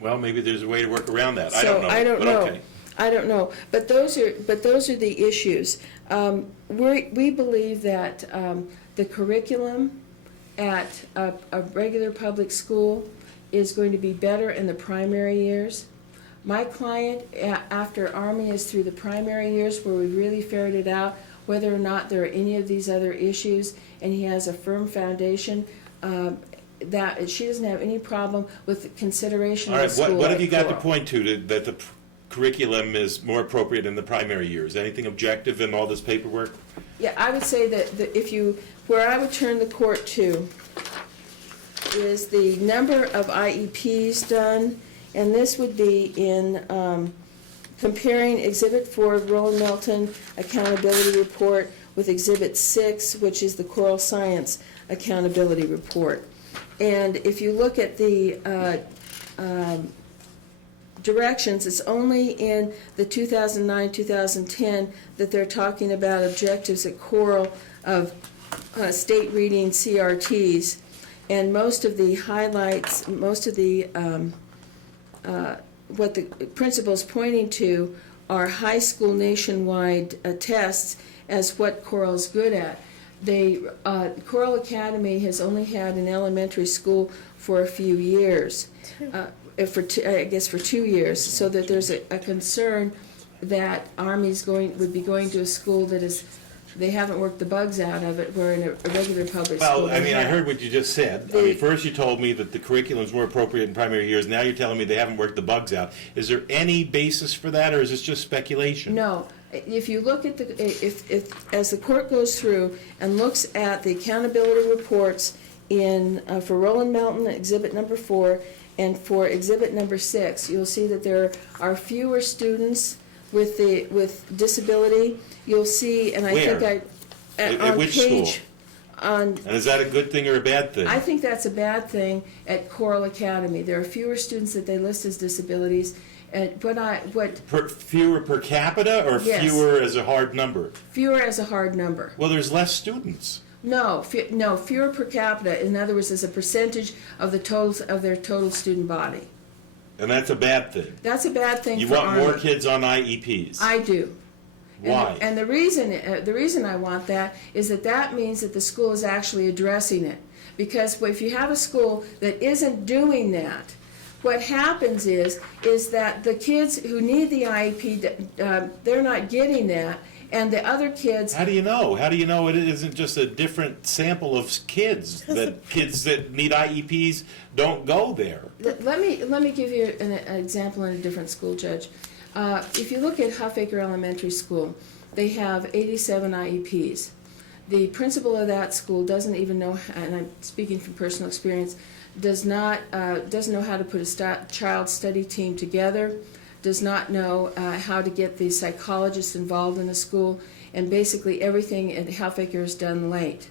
Well, maybe there's a way to work around that. So I don't know. Okay. I don't know. But those are the issues. We believe that the curriculum at a regular public school is going to be better in the primary years. My client, after Army is through the primary years where we really ferreted out whether or not there are any of these other issues, and he has a firm foundation, that she doesn't have any problem with the consideration All of right. the school. What have you got to Carll. point to that the curriculum is more appropriate in the primary years? Anything objective in all this paperwork? Yeah, I would say that where I would turn the court to is the number of IEPs done, and this would be in comparing Exhibit 4 of Roland Melton Accountability Report with Exhibit 6, which is the Carll Science Accountability Report. And if you look at the directions, it's only in the 2009-2010 that they're talking about objectives at Carll of state reading CRTs, and most of the highlights, most of the what the principal's pointing to are high school nationwide tests as what Carll's good at. Carll Academy has only had an elementary school for a few years, I guess for 2 years, so that there's a concern that Army's would be going to a school that they haven't worked the bugs out of it, where in a regular public school. Well, I mean, I heard what you just said. I mean, first you told me that the curriculum is more appropriate in primary years. Now you're telling me they haven't worked the bugs out. Is there any basis for that, or is this just speculation? No. If you look at as the court goes through and looks at the accountability reports for Roland Melton, exhibit number 4, and for exhibit number 6, you'll see that there are fewer students with disability. You'll see, and I Where? think At on which page, school? on, And is that a good thing or a bad thing? I think that's a bad thing at Carll Academy. There are fewer students that they list as disabilities. And Fewer per capita or Yes. fewer as a hard number? fewer as a hard number. Well, there's less students. No, fewer per capita. In other words, as a percentage of their total student body. And that's a bad thing. That's a bad thing You for want Army. more kids on IEPs. I do. Why? And the reason I want that is that means that the school is actually addressing it. Because if you have a school that isn't doing that, what happens is that the kids who need the IEP, they're not getting that, and the other kids. How do you know? How do you know it isn't just a different sample of kids? That kids that need IEPs don't go there. Let me give you an example in a different school, Judge. If you look at Huffaker Elementary School, they have 87 IEPs. The principal of that school doesn't even know, and I'm speaking from personal experience, doesn't know how to put a child study team together, does not know how to get the psychologists involved in the school, and basically everything at Huffaker is done late.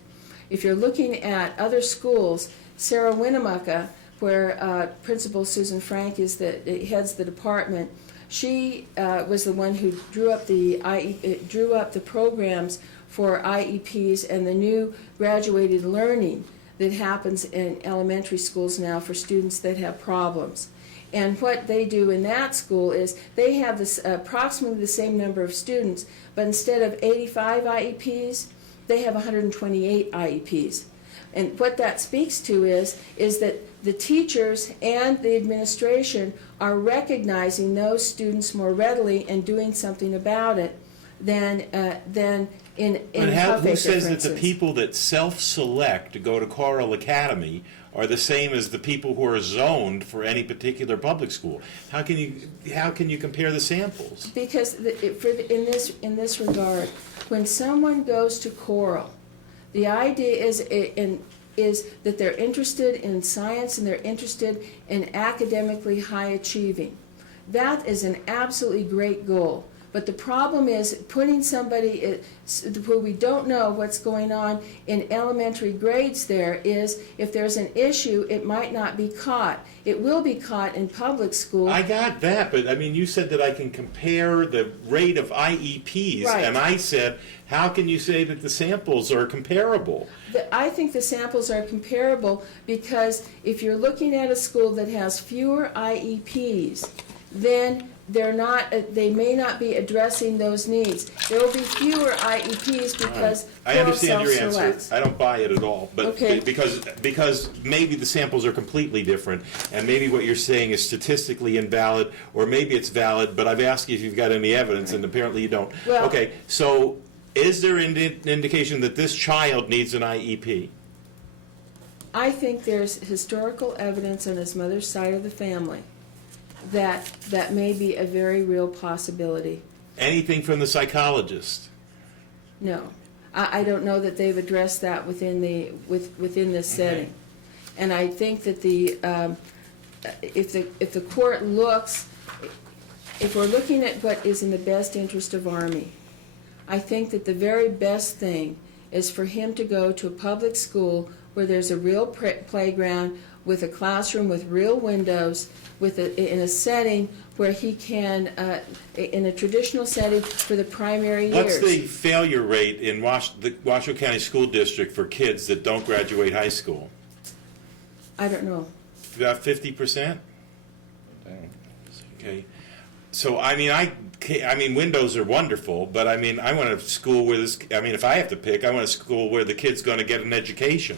If you're looking at other schools, Sarah Winnemucca, where Principal Susan Frank heads the department, she was the one who drew up the programs for IEPs and the new graduated learning that happens in elementary schools now for students that have problems. And what they do in that school is they have approximately the same number of students, but instead of 85 IEPs, they have 128 IEPs. And what that speaks to is that the teachers and the administration are recognizing those students more readily and doing something about it than in But who says that the instance. people that self-select to go to Carll Academy are the same as the people who are zoned for any particular public school? How can you compare the samples? Because in this regard, when someone goes to Carll, the idea is that they're interested in science and they're interested in academically high achieving. That is an absolutely great goal. But the problem is putting somebody who we don't know what's going on in elementary grades there is if there's an issue, it might not be caught. It will be caught in public school. I got that, but I mean, you said that I can compare the rate of IEPs, Right. and I said, how can you say that the samples are comparable? I think the samples are comparable because if you're looking at a school that has fewer IEPs, then they may not be addressing those needs. There will be fewer IEPs because I Carll understand your answer. self-selects. I don't buy it at all, but Okay. because maybe the samples are completely different, and maybe what you're saying is statistically invalid, or maybe it's valid. But I've asked you if you've got any evidence, and apparently you don't. Well- Okay, so is there an indication that this child needs an IEP? I think there's historical evidence on his mother's side of the family that may be a very real possibility. Anything from the psychologist? No, I don't know that they've addressed that within this setting, and I think that if the court looks, if we're looking at what is in the best interest of Army, I think that the very best thing is for him to go to a public school where there's a real playground with a classroom with real windows, in a setting where he can, in a traditional setting for the primary years. What's the failure rate in the Washoe County School District for kids that don't graduate high school? I don't know. About 50%? Okay. So, I mean, windows are wonderful, but I mean, I want a school where if I have to pick, I want a school where the kid's going to get an education.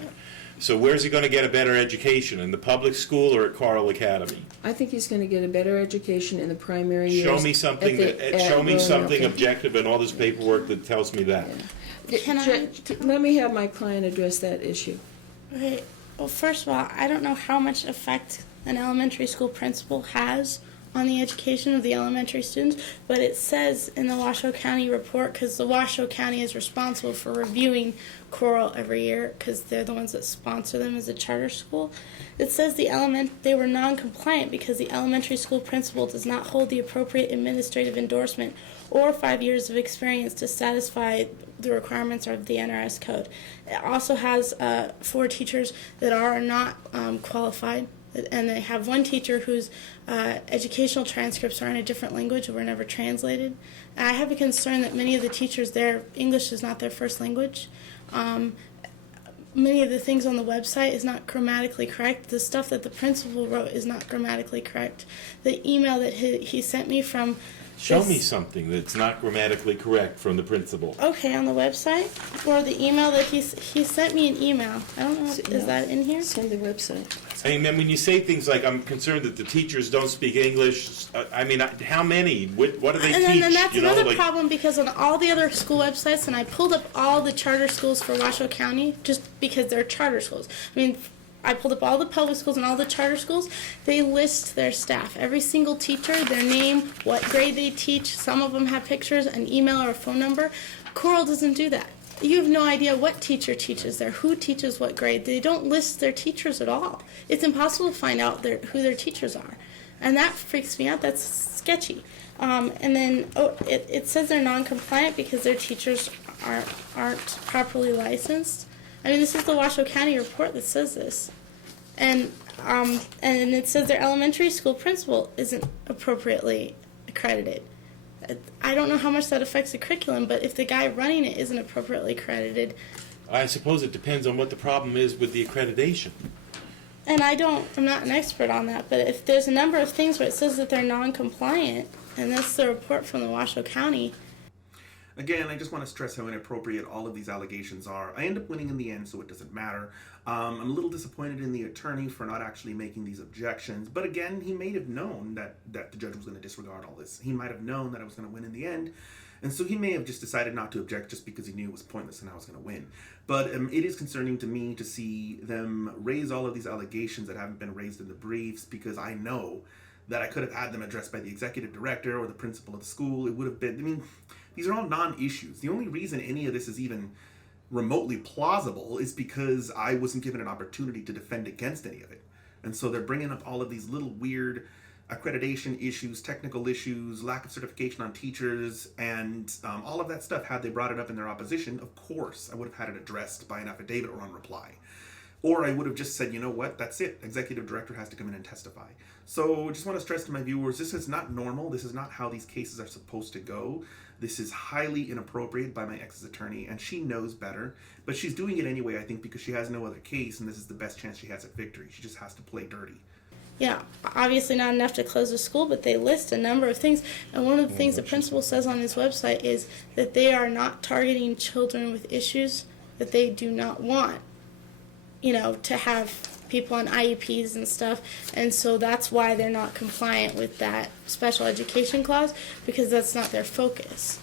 So where's he going to get a better education, in the public school or at Carll Academy? I think he's going to get a better education in the primary years. Show me something Roanoke. objective in all this paperwork that tells me that. Let me have my client address that issue. Okay, well, first of all, I don't know how much effect an elementary school principal has on the education of the elementary students, but it says in the Washoe County report, because the Washoe County is responsible for reviewing Carll every year, because they're the ones that sponsor them as a charter school. It says they were non-compliant because the elementary school principal does not hold the appropriate administrative endorsement or 5 years of experience to satisfy the requirements of the NRS code. It also has 4 teachers that are not qualified, and they have 1 teacher whose educational transcripts are in a different language or were never translated. And I have a concern that many of the teachers there, English is not their first language. Many of the things on the website is not grammatically correct. The stuff that the principal wrote is not grammatically correct. The email that he sent me from... Show me something that's not grammatically correct from the principal. Okay, on the website, or the email that he sent me an email. I don't know, is that in here? It's on the website. I mean, when you say things like, I'm concerned that the teachers don't speak English, I mean, how many? What do they teach? And that's You know, another like- problem, because on all the other school websites, and I pulled up all the charter schools for Washoe County just because they're charter schools. I mean, I pulled up all the public schools and all the charter schools. They list their staff, every single teacher, their name, what grade they teach. Some of them have pictures, an email, or a phone number. Carll doesn't do that. You have no idea what teacher teaches there, who teaches what grade. They don't list their teachers at all. It's impossible to find out who their teachers are. And that freaks me out. That's sketchy. And then it says they're non-compliant because their teachers aren't properly licensed. I mean, this is the Washoe County report that says this. And it says their elementary school principal isn't appropriately accredited. I don't know how much that affects the curriculum, but if the guy running it isn't appropriately accredited... I suppose it depends on what the problem is with the accreditation. And I'm not an expert on that, but if there's a number of things where it says that they're non-compliant, and that's the report from the Washoe County... Again, I just want to stress how inappropriate all of these allegations are. I end up winning in the end, so it doesn't matter. I'm a little disappointed in the attorney for not actually making these objections, but again, he may have known that the judge was going to disregard all this. He might have known that I was going to win in the end, and so he may have just decided not to object just because he knew it was pointless and I was going to win. But it is concerning to me to see them raise all of these allegations that haven't been raised in the briefs, because I know that I could have had them addressed by the executive director or the principal of the school. It would have been, I mean, these are all non-issues. The only reason any of this is even remotely plausible is because I wasn't given an opportunity to defend against any of it. And so they're bringing up all of these little weird accreditation issues, technical issues, lack of certification on teachers, and all of that stuff. Had they brought it up in their opposition, of course, I would have had it addressed by an affidavit or on reply. Or I would have just said, you know what, that's it. Executive director has to come in and testify. So I just want to stress to my viewers, this is not normal. This is not how these cases are supposed to go. This is highly inappropriate by my ex's attorney, and she knows better. But she's doing it anyway, I think, because she has no other case, and this is the best chance she has at victory. She just has to play dirty. Yeah, obviously not enough to close the school, but they list a number of things. And one of the things the principal says on his website is that they are not targeting children with issues, that they do not want, to have people on IEPs and stuff. And so that's why they're not compliant with that special education clause, because that's not their focus.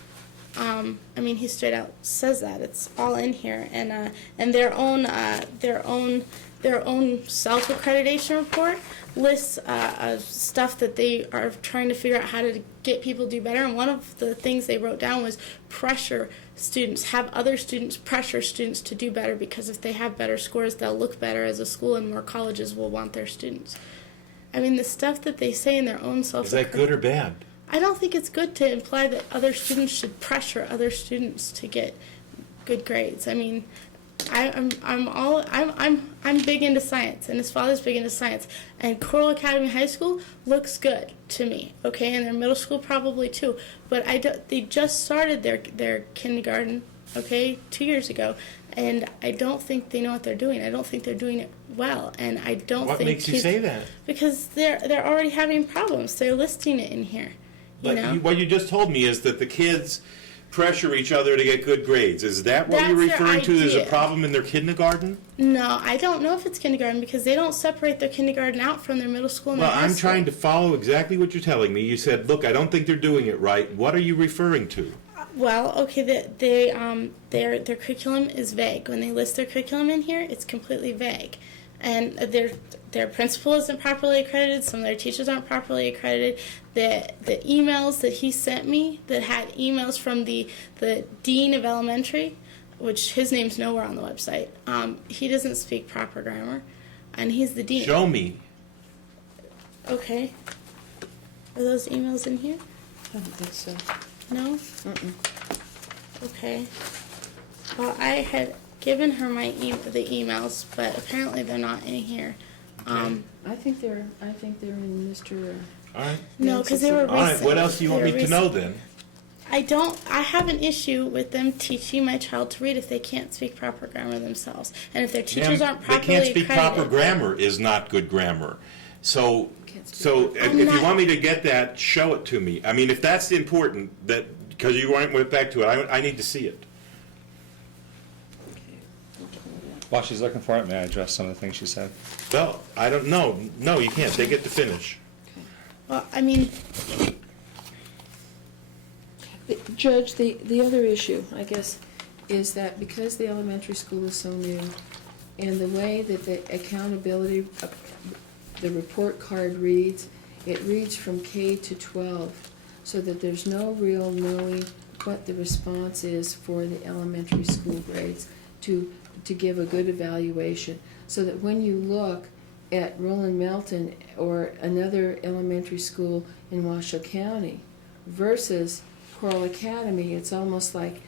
He straight out says that. It's all in here. And their own self-accreditation report lists stuff that they are trying to figure out how to get people to do better. And one of the things they wrote down was pressure students, have other students pressure students to do better, because if they have better scores, they'll look better as a school and more colleges will want their students. I mean, the stuff that they say in their own self-accreditation... Is that good or bad? I don't think it's good to imply that other students should pressure other students to get good grades. I mean, I'm big into science, and his father's big into science. And Carll Academy High School looks good to me, okay, and their middle school probably too. But they just started their kindergarten, okay, 2 years ago, and I don't think they know what they're doing. I don't think they're doing it well, and I don't think... What makes you say that? Because they're already having problems. They're listing it in here. What you just told me is that the kids pressure each other to get good grades. Is that what That's you're their referring to? There's a idea. problem in their kindergarten? No, I don't know if it's kindergarten, because they don't separate their kindergarten out from their middle school and Well, their high I'm school. trying to follow exactly what you're telling me. You said, look, I don't think they're doing it right. What are you referring to? Well, okay, their curriculum is vague. When they list their curriculum in here, it's completely vague. and their principal isn't properly accredited. Some of their teachers aren't properly accredited. The emails that he sent me that had emails from the dean of elementary, which his name's nowhere on the website. He doesn't speak proper grammar, and he's the dean. Show me. Okay. Are those emails in here? I don't think so. No? Mm-mm. Okay. Well, I had given her the emails, but apparently they're not in here. I think they're in Mr. All right. No, because they were All right. recent. What else do you want They me were to know recent. then? I have an issue with them teaching my child to read if they can't speak proper grammar themselves. And if their teachers Ma'am, aren't they properly can't speak accredited. proper grammar is not good grammar. So, Can't speak so proper- if I'm you not- want me to get that, show it to me. I mean, if that's important, that because you went back to it, I need to see it. While she's looking for it, may I address some of the things she said? Well, I don't know. No, you can't. They get to finish. Well, I mean, Judge, the other issue, I guess, is that because the elementary school is so new, and the way that the accountability, the report card reads, it reads from K to 12, so that there's no real knowing what the response is for the elementary school grades to give a good evaluation. So that when you look at Roland Melton or another elementary school in Washoe County versus Carll Academy, it's almost like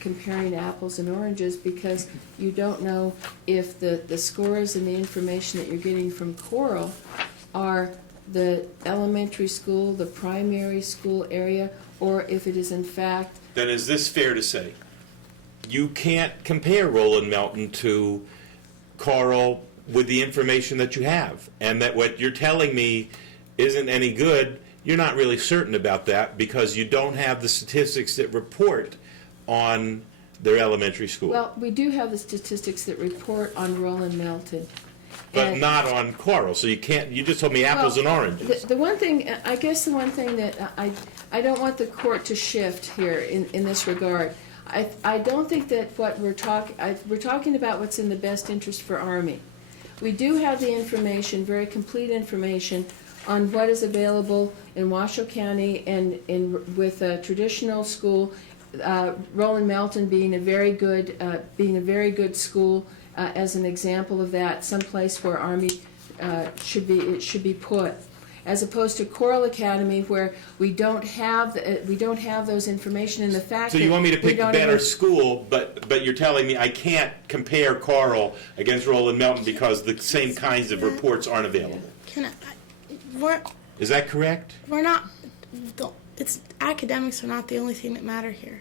comparing apples and oranges, because you don't know if the scores and the information that you're getting from Carll are the elementary school, the primary school area, or if it is in fact. Then is this fair to say? You can't compare Roland Melton to Carll with the information that you have, and that what you're telling me isn't any good. You're not really certain about that because you don't have the statistics that report on their elementary school, Well, we do have the statistics that report on Roland Melton. but And- not on Carll. So you can't. You just told me apples Well, and oranges. The one thing, I guess the one thing that I don't want the court to shift here in this regard. I don't think that what we're talking about what's in the best interest for Army. We do have the information, very complete information, on what is available in Washoe County and with a traditional school, Roland Melton being a very good school as an example of that, someplace where Army should be put, as opposed to Carll Academy where we don't have those information, and the fact So you that want me to we pick a don't better even- school, but you're telling me I can't compare Carll against Roland Melton because the same kinds of reports aren't available. Is that correct? we're not. Academics are not the only thing that matter here.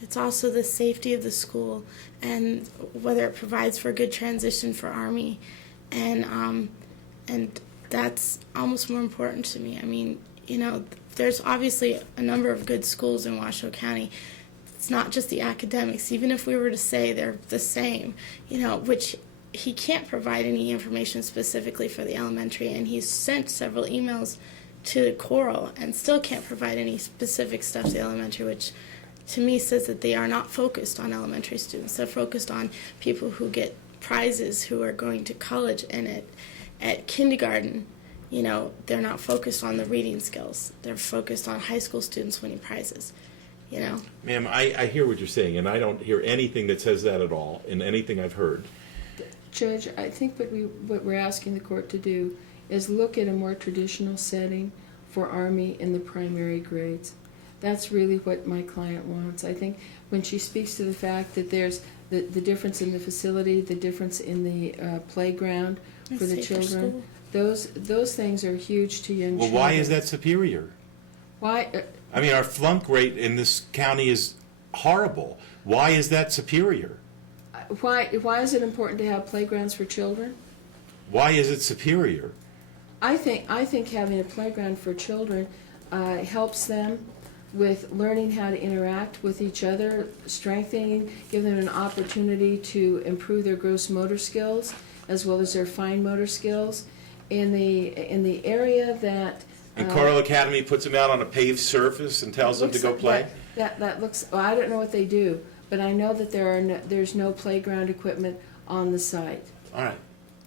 It's also the safety of the school and whether it provides for a good transition for Army, and that's almost more important to me. I mean, there's obviously a number of good schools in Washoe County. It's not just the academics. Even if we were to say they're the same, which he can't provide any information specifically for the elementary, and he's sent several emails to Carll and still can't provide any specific stuff to the elementary, which to me says that they are not focused on elementary students. They're focused on people who get prizes, who are going to college, and at kindergarten, they're not focused on the reading skills. They're focused on high school students winning prizes, Ma'am, I hear what you're saying, and I don't hear anything that says that at all in anything I've heard. Judge, I think what we're asking the court to do is look at a more traditional setting for Army in the primary grades. That's really what my client wants. I think when she speaks to the fact that there's the difference in the facility, the difference in the playground for the safer children, school. those things are huge to young Well, children. why is that superior? Why? I mean, our flunk rate in this county is horrible. Why is that superior? Why is it important to have playgrounds for children? Why is it superior? I think having a playground for children helps them with learning how to interact with each other, strengthening, give them an opportunity to improve their gross motor skills as well as their fine motor skills. In the area that And Carll Academy puts them out on a paved surface and tells them to go play? That looks. Well, I don't know what they do, but I know that there's no playground equipment on the site. All right.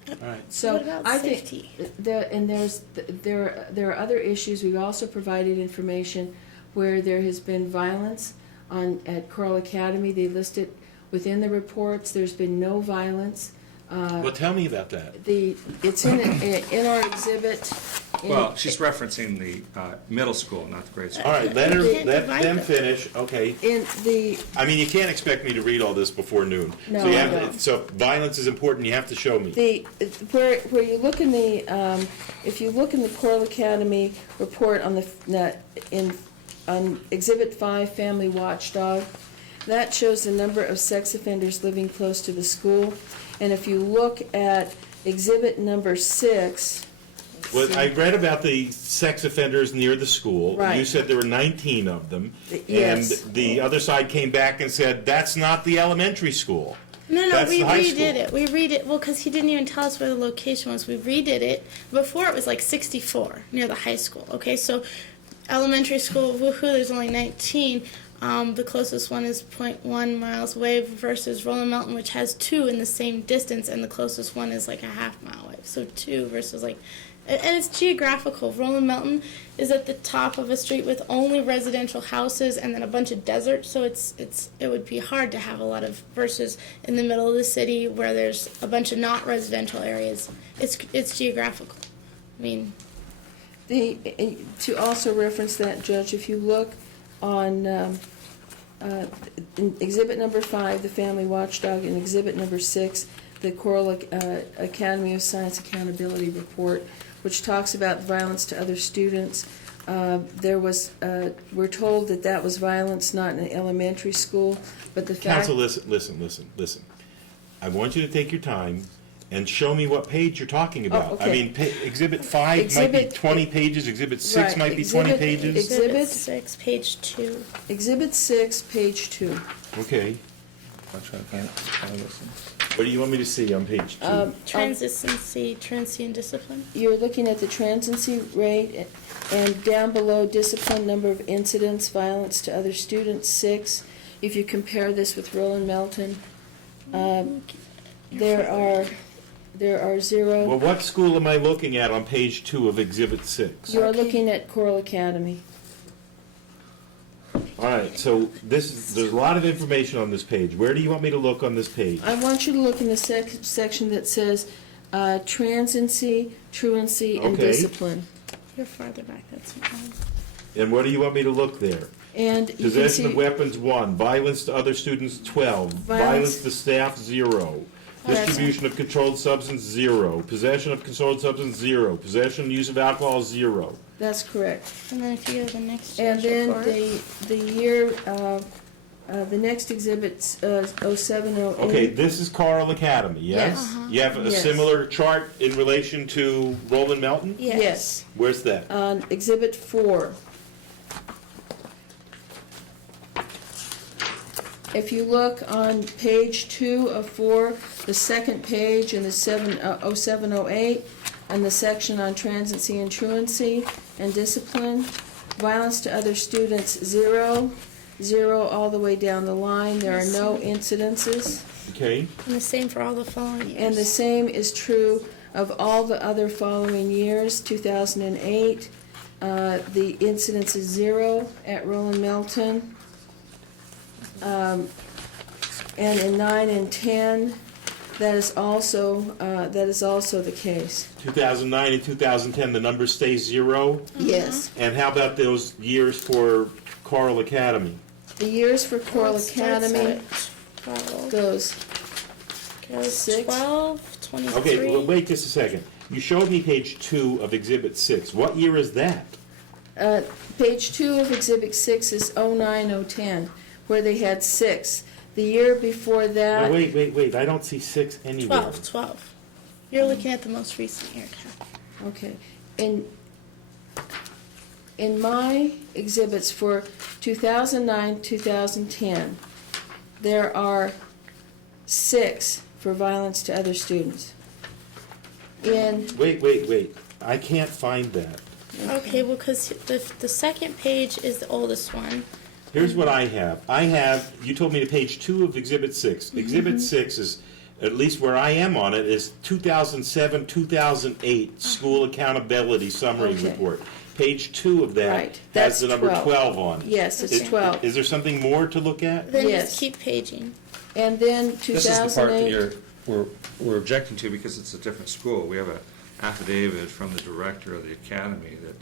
All right. So What about I safety? think there are other issues. We've also provided information where there has been violence at Carll Academy. They list it within the reports. There's been no violence. Well, tell me about that. It's in our exhibit. Well, she's referencing the middle school, not the grade school. All right, let can't them divide them. finish. Okay. In the I mean, you can't expect me to read all this before noon. No, so you I have don't. so violence is important. You have to show me. where you look in the if you look in the Carll Academy report on on Exhibit 5, Family Watchdog, that shows the number of sex offenders living close to the school. And if you look at Exhibit number 6, Well, I read about the sex offenders near the school. Right. You said there were 19 of them. Yes. And the other side came back and said, that's not the elementary school. No, That's we the high redid school. it. We redid it. Well, because he didn't even tell us where the location was. We redid it. Before it was like 64 near the high school. Okay, so elementary school, woohoo, there's only 19. The closest one is 0.1 miles away versus Rolling Mountain, which has 2 in the same distance, and the closest one is like a half mile away. So 2 versus like, and it's geographical. Rolling Mountain is at the top of a street with only residential houses and then a bunch of desert. So it would be hard to have a lot of versus in the middle of the city where there's a bunch of not residential areas. It's geographical. I mean, to also reference that, Judge, if you look on in Exhibit number 5, the Family Watchdog, and Exhibit number 6, the Carll Academy of Science Accountability Report, which talks about violence to other students. We're told that was violence not in an elementary school, but the fact... Counsel, listen. I want you to take your time and show me what page you're talking about. okay. I mean, Exhibit 5 might be 20 pages, Exhibit 6 Right, might be 20 pages. Exhibit 6, page 2. Exhibit 6, page 2. Okay. I'll try to find it. I'll listen. What do you want me to see on page 2? Transiency, truancy, and discipline. You're looking at the transiency rate, and down below, discipline, number of incidents, violence to other students, 6. If you compare this with Roland Melton, there are 0. Well, what school am I looking at on page 2 of Exhibit 6? You're Okay. looking at Carll Academy. All right, so there's a lot of information on this page. Where do you want me to look on this page? I want you to look in the section that says transiency, truancy, and Okay. discipline. You're farther back. That's fine. And what do you want me to look there? And you can Possession of see, weapons, 1. Violence to other students, 12. Violence to staff, 0. Distribution of controlled substance, 0. Possession of controlled substance, 0. Possession and use of alcohol, 0. that's correct. And then if you go to the next And judge then report, the year, the next exhibit's 0708. Okay, this is Carll Academy, yes? Yes. You have a Yes. similar chart in relation to Roland Melton? Yes. Where's that? On Exhibit 4. If you look on page 2 of 4, the second page in the 0708, and the section on transiency and truancy and discipline, violence to other students, 0, 0 all the way down the line. There are no incidences. Okay, and the same for all the following years. And the same is true of all the other following years. 2008, the incidence is 0 at Roland Melton. And in 9 and 10, that is also the case. 2009 and 2010, the number stays 0? Yes. And how about those years for Carll Academy? The years for Carll It starts Academy at 12, goes goes 6. 12, 23. Okay, well, wait just a second. You showed me page 2 of Exhibit 6. What year is that? Page 2 of Exhibit 6 is 09-010, where they had 6. The year before that... Oh, wait. I don't see 6 anywhere. 12. You're looking at the most recent year, Kath. Okay. In my exhibits for 2009, 2010, there are 6 for violence to other students. Wait. I can't find that. Okay, well, because the second page is the oldest one. Here's what I have. You told me to page 2 of Exhibit 6. Exhibit 6 is at least where I am on it, is 2007, 2008 School Accountability Summary Okay. Report. Page 2 of that Right, has that's the number 12. 12 on it. Yes, it's Okay. 12. Is there something more to look at? Then Yes. just keep paging. And then This is the part that 2008. we're objecting to because it's a different school. We have an affidavit from the director of the academy that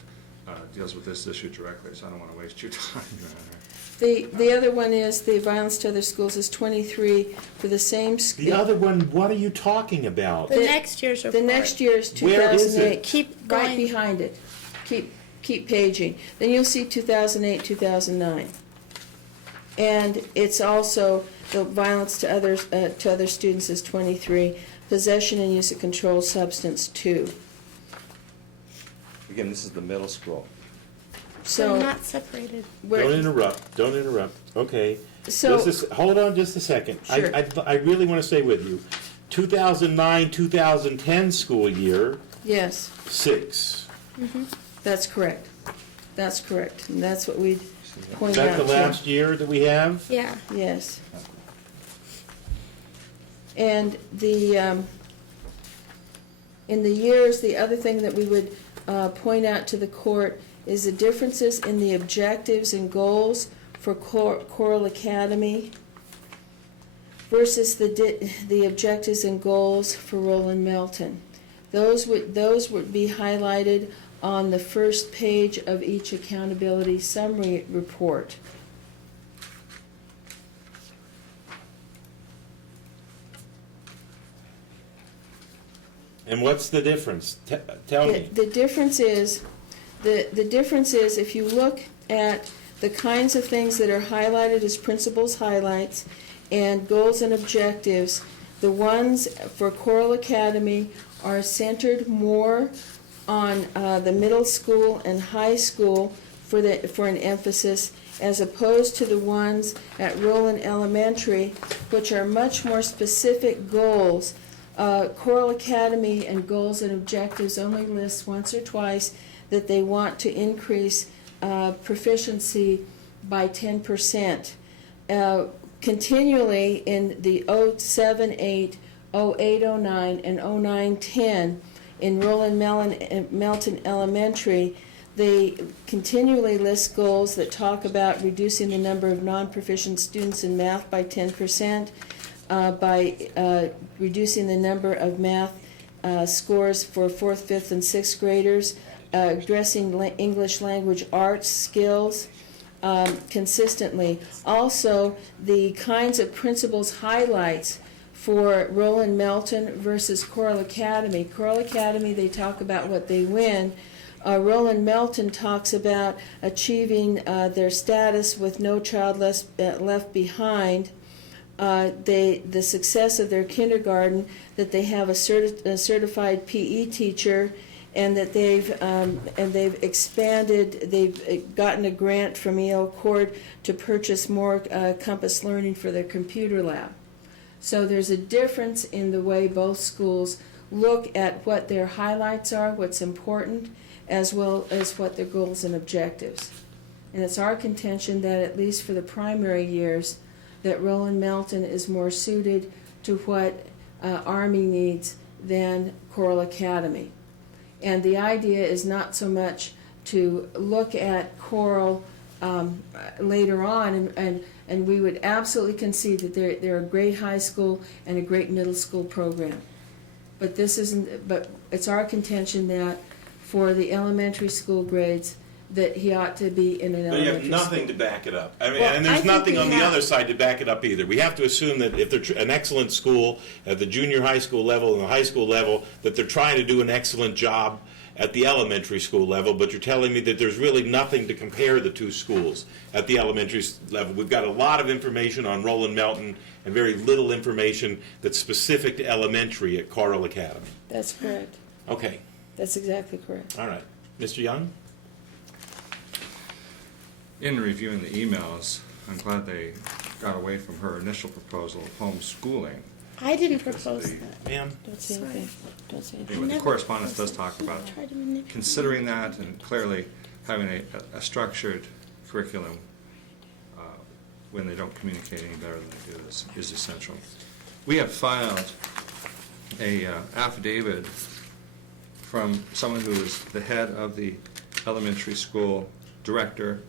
deals with this issue directly, so I don't want to waste your time, Your Honor. The other one is the violence to other schools is 23 for the same. The other one, what are you talking about? The next year's report. The next year is Where is it? 2008. Keep Right going. behind it. Keep paging. Then you'll see 2008, 2009. And it's also the violence to other students is 23. Possession and use of controlled substance 2. Again, this is the middle school. So So not separated. Don't interrupt, don't interrupt. Okay. So- Hold on just a second. Sure. I really want to stay with you. 2009, 2010 school year, yes, 6. that's correct. That's correct. And that's what we Is point out that the here. last year that we have? Yeah. Yes. And the, in the years, the other thing that we would point out to the court is the differences in the objectives and goals for Carll Academy versus the objectives and goals for Roland Melton. Those would be highlighted on the first page of each accountability summary report. And what's the difference? Tell me. The difference is, the difference is if you look at the kinds of things that are highlighted as principals highlights and goals and objectives, the ones for Carll Academy are centered more on the middle school and high school for an emphasis, as opposed to the ones at Roland Elementary, which are much more specific goals. Carll Academy and goals and objectives only lists once or twice that they want to increase proficiency by 10%. Continually in the 07, 8, 08, 09, and 09, 10 in Roland Melton Elementary, they continually list goals that talk about reducing the number of non-proficient students in math by 10%, by reducing the number of math scores for 4th, 5th, and 6th graders, addressing English language arts skills consistently. Also, the kinds of principles highlights for Roland Melton versus Carll Academy. Carll Academy, they talk about what they win. Roland Melton talks about achieving their status with no child left behind. The success of their kindergarten, that they have a certified PE teacher, and that they've expanded. They've gotten a grant from E.L. Cord to purchase more Compass Learning for their computer lab. So there's a difference in the way both schools look at what their highlights are, what's important, as well as what their goals and objectives. And it's our contention that at least for the primary years, that Roland Melton is more suited to what Army needs than Carll Academy. And the idea is not so much to look at Carll later on, and we would absolutely concede that they're a great high school and a great middle school program. But this isn't. But it's our contention that for the elementary school grades, that he ought to be in an But you elementary have nothing school. to back it up. I mean, Well, and I there's think nothing we on the have. other side to back it up either. We have to assume that if they're an excellent school at the junior high school level and the high school level, that they're trying to do an excellent job at the elementary school level, but you're telling me that there's really nothing to compare the two schools at the elementary level. We've got a lot of information on Roland Melton and very little information that's specific to elementary at Carll Academy. That's correct. Okay, That's exactly correct. all right. Mr. Young? In reviewing the emails, I'm glad they got away from her initial proposal of homeschooling. I didn't propose the- that. Ma'am? Don't say Sorry. anything. Don't say anything. Anyway, the Never correspondence does proposed talk that. about Try to manipulate. considering that and clearly having a structured curriculum when they don't communicate any better than they do is essential. We have filed a affidavit from someone who was the head of the elementary school director,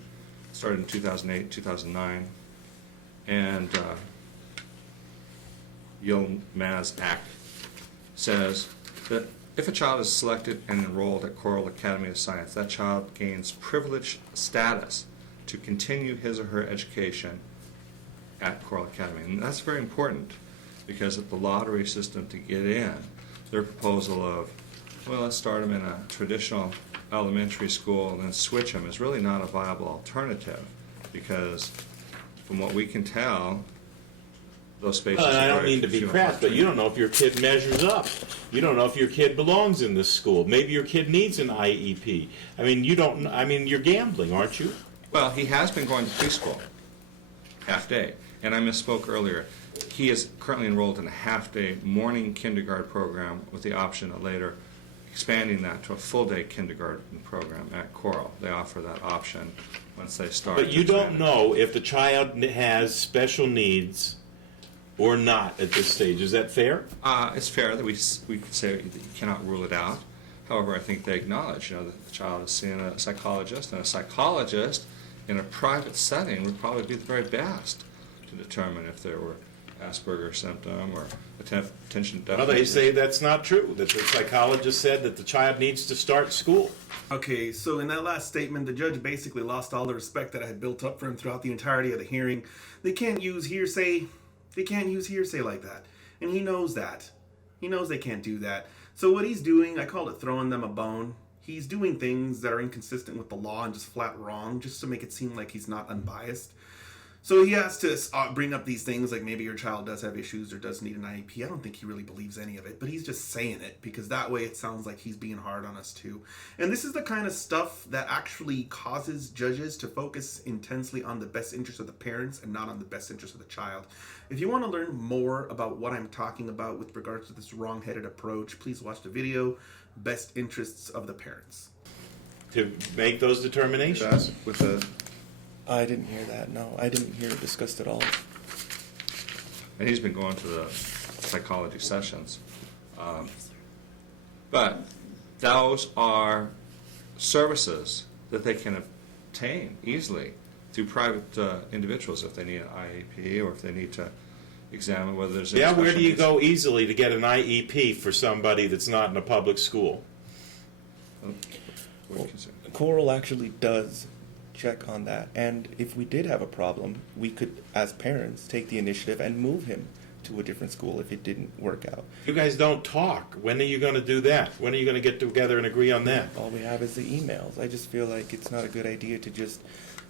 started in 2008, 2009, and Yilmaz Ak says that if a child is selected and enrolled at Carll Academy of Science, that child gains privileged status to continue his or her education at Carll Academy. And that's very important because of the lottery system to get in, their proposal of, well, let's start them in a traditional elementary school and then switch them is really not a viable alternative because from what we can tell, those spaces And I are don't very mean to be few and crass, far but you between. don't know if your kid measures up. You don't know if your kid belongs in this school. Maybe your kid needs an IEP. I mean, you don't. I mean, you're gambling, aren't you? Well, he has been going to preschool, half day. And I misspoke earlier. He is currently enrolled in a half-day morning kindergarten program with the option of later expanding that to a full-day kindergarten program at Carll. They offer that option once they start. But you don't expanding. know if the child has special needs or not at this stage. Is that fair? It's fair that we could say that you cannot rule it out. However, I think they acknowledge, that the child is seeing a psychologist, and a psychologist in a private setting would probably be the very best to determine if there were Asperger's symptom or attention deficit. Well, they say that's not true, that the psychologist said that the child needs to start school. Okay, so in that last statement, the judge basically lost all the respect that I had built up for him throughout the entirety of the hearing. They can't use hearsay. They can't use hearsay like that. And he knows that. He knows they can't do that. So what he's doing, I call it throwing them a bone. He's doing things that are inconsistent with the law and just flat wrong, just to make it seem like he's not unbiased. So he has to bring up these things like maybe your child does have issues or does need an IEP. I don't think he really believes any of it, but he's just saying it because that way it sounds like he's being hard on us too. And this is the kind of stuff that actually causes judges to focus intensely on the best interest of the parents and not on the best interest of the child. If you want to learn more about what I'm talking about with regards to this wrong-headed approach, please watch the video, Best Interests of the Parents. To make those determinations. With the I didn't hear that. No, I didn't hear it discussed at all. and he's been going to the psychology sessions. But those are services that they can obtain easily through private individuals if they need an IEP or if they need to examine whether there's any Yeah, where special do you needs. go easily to get an IEP for somebody that's not in a public school? What do you consider? Carll actually does check on that, and if we did have a problem, we could, as parents, take the initiative and move him to a different school if it didn't work out. You guys don't talk. When are you going to do that? When are you going to get together and agree on that? All we have is the emails. I just feel like it's not a good idea to just,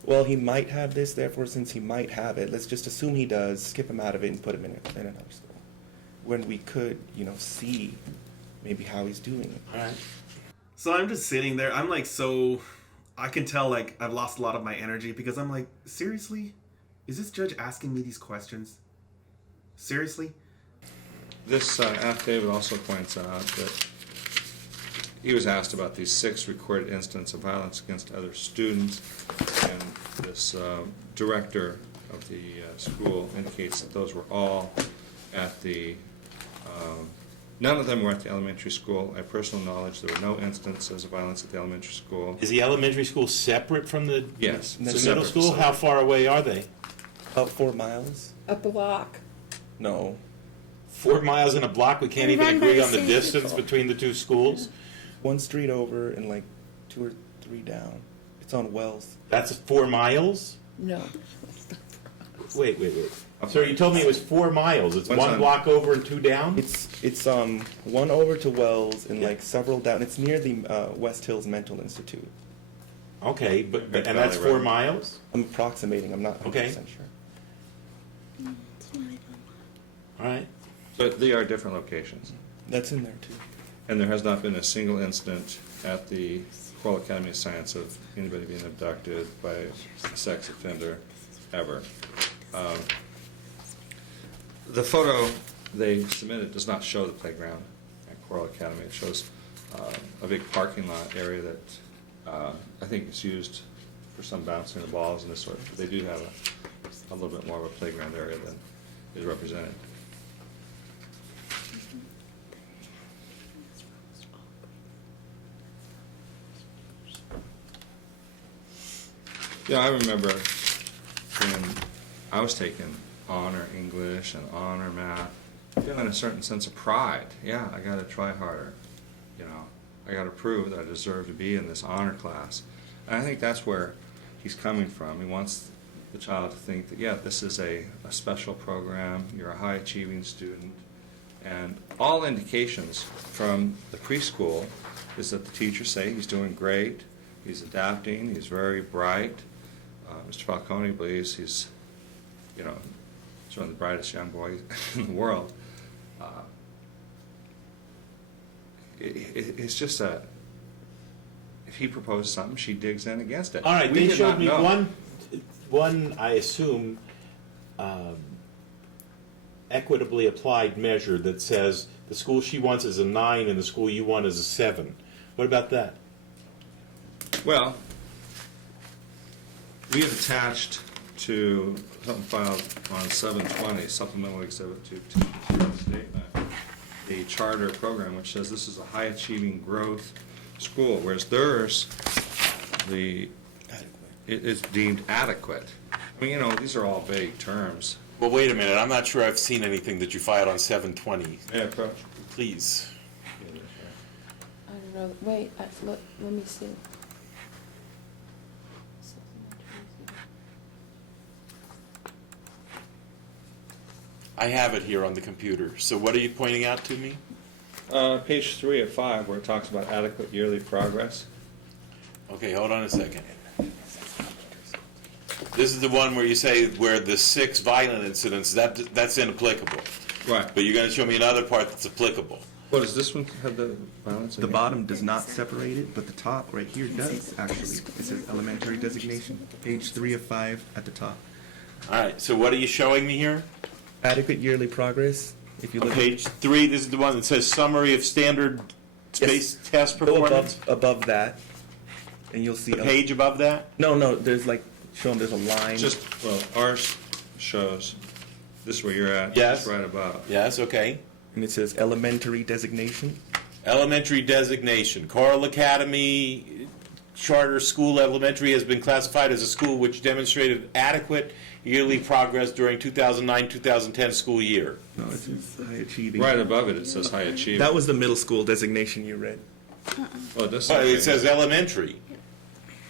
well, he might have this, therefore since he might have it, let's just assume he does, skip him out of it and put him in another school. When we could, see maybe how he's doing it. All right. So I'm just sitting there. I'm like, so I can tell like I've lost a lot of my energy because I'm like, seriously? Is this judge asking me these questions? Seriously? This affidavit also points out that he was asked about these 6 recorded incidents of violence against other students, and this director of the school indicates that those were all at the, none of them were at the elementary school. I have personal knowledge there were no instances of violence at the elementary school. Is the elementary school separate from the Yes, the it's a middle separate school? facility. How far away are they? About 4 miles? A block. No. 4 miles in a block? We can't They even run by agree the on the same distance people. between the two schools? One street over and like 2 or 3 down. It's on Wells. That's 4 miles? No. Wait. Sir, you told me it was 4 miles. It's What's one on- block over and 2 down? It's one over to Wells and like several down. It's near the West Hills Mental Institute. Okay, but Right, and that's Valley 4 Road. miles? I'm approximating. I'm not 100% Okay. sure. All right. But they are different locations. That's in there too. And there has not been a single incident at the Carll Academy of Science of anybody being abducted by a sex offender ever. The photo they submitted does not show the playground at Carll Academy. It shows a big parking lot area that I think is used for some bouncing the balls and this sort. But they do have a little bit more of a playground area than is represented. Yeah, I remember when I was taking honor English and honor math, feeling a certain sense of pride. Yeah, I got to try harder. You know, I got to prove that I deserve to be in this honor class. And I think that's where he's coming from. He wants the child to think that, yeah, this is a special program, you're a high achieving student. And all indications from the preschool is that the teachers say he's doing great, he's adapting, he's very bright. Mr. Falcone believes he's, you know, he's one of the brightest young boys in the world. It's just a, if he proposes something, she digs in against it. All right, We they did showed not me know. one, I assume, equitably applied measure that says the school she wants is a 9 and the school you want is a 7. What about that? Well, we have attached to something filed on 720, supplemental exhibit to the statement, a charter program which says this is a high achieving growth school, whereas theirs, it is deemed adequate. I mean, you know, these are all vague terms. Well, wait a minute. I'm not sure I've seen anything that you filed on 720. Yeah, approach. Please. I don't know, wait, look, let me see. I have it here on the computer. So what are you pointing out to me? Page 3 of 5, where it talks about adequate yearly progress. Okay, hold on a second. This is the one where you say where the 6 violent incidents, that's inapplicable. Right. But you're going to show me another part that's applicable. What does this one have the violence? The bottom does not separate it, but the top right here does, actually. It says elementary designation, page 3 of 5 at the top. All right, so what are you showing me here? Adequate yearly progress, if you On look. page 3, this is the one that says summary of standard space test Go performance. above that, and you'll see. The page above that? No, there's like, show them there's a line. Just, well, ours shows, this is where you're at. Yes. It's right above. Yes, okay. And it says elementary designation. Elementary designation. Carll Academy Charter School Elementary has been classified as a school which demonstrated adequate yearly progress during 2009-2010 school year. No, it says high achieving. Right above it, it says high achieving. That was the middle school designation you read. Oh, it does But say. it says elementary.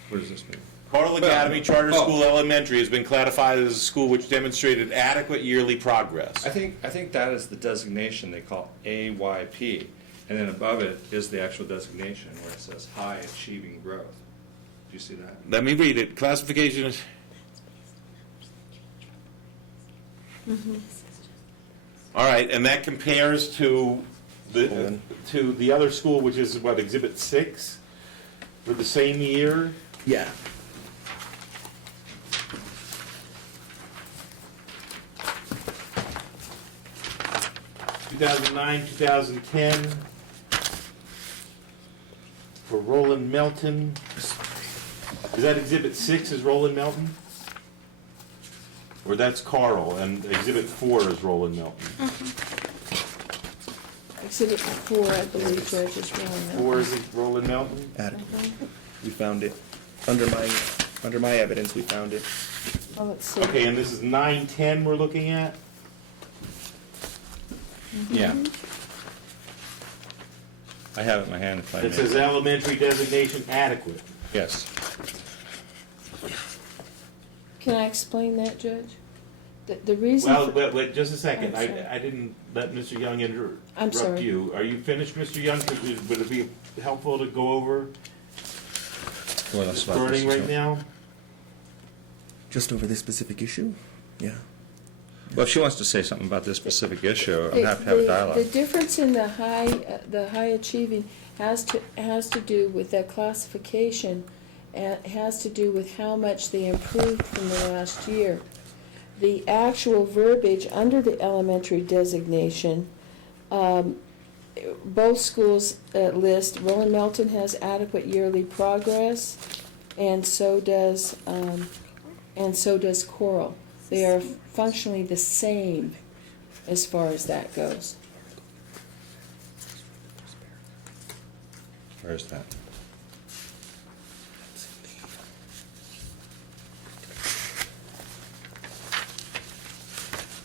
What does this mean? Carll Academy Charter Oh. School Elementary has been classified as a school which demonstrated adequate yearly progress. I think that is the designation they call AYP, and then above it is the actual designation where it says high achieving growth. Do you see that? Let me read it. Classification is... All right, and that compares to the other school, which is what, Exhibit 6, for the same year. Yeah. Two 2009, 2010 for Roland Melton. Is that Exhibit 6 is Roland Melton? Or that's Carll, and Exhibit 4 is Roland Melton. Exhibit 4, I believe, Judge, is Roland Melton. 4 is Roland Melton? Adequate. We found it. Under my evidence, we found it. Oh, let's see. Okay, and this is 910 we're looking at? Yeah. I have it in my hand if I may. It says elementary designation adequate. Yes. Can I explain that, Judge? The reason. Well, for- wait, just a second. I'm sorry. I didn't let Mr. Young I'm interrupt sorry. you. Are you finished, Mr. Young? Would it be helpful to go over What this else about wording this? right now? Just over this specific issue? Yeah. Well, if she wants to say something about this specific issue, I'm happy to have a The dialogue. difference in the high achieving has to do with that classification, and has to do with how much they improved from the last year. The actual verbiage under the elementary designation, both schools list Roland Melton has adequate yearly progress, and so does Carll. They are functionally the same as far as that goes. Where is that?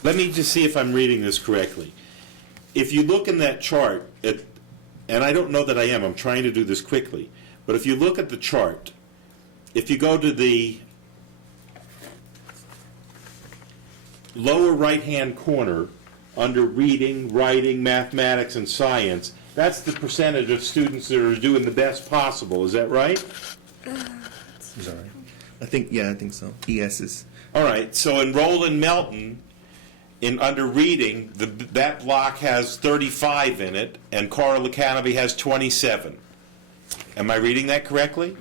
let me just see if I'm reading this correctly. If you look in that chart, and I don't know that I am, I'm trying to do this quickly, but if you look at the chart, if you go to the lower right-hand corner under reading, writing, mathematics, and science, that's the percentage of students that are doing the best possible. Is that right? Sorry. I think so. ES is. All right, so in Roland Melton, under reading, that block has 35 in it, and Carll Academy has 27. Am I reading that correctly?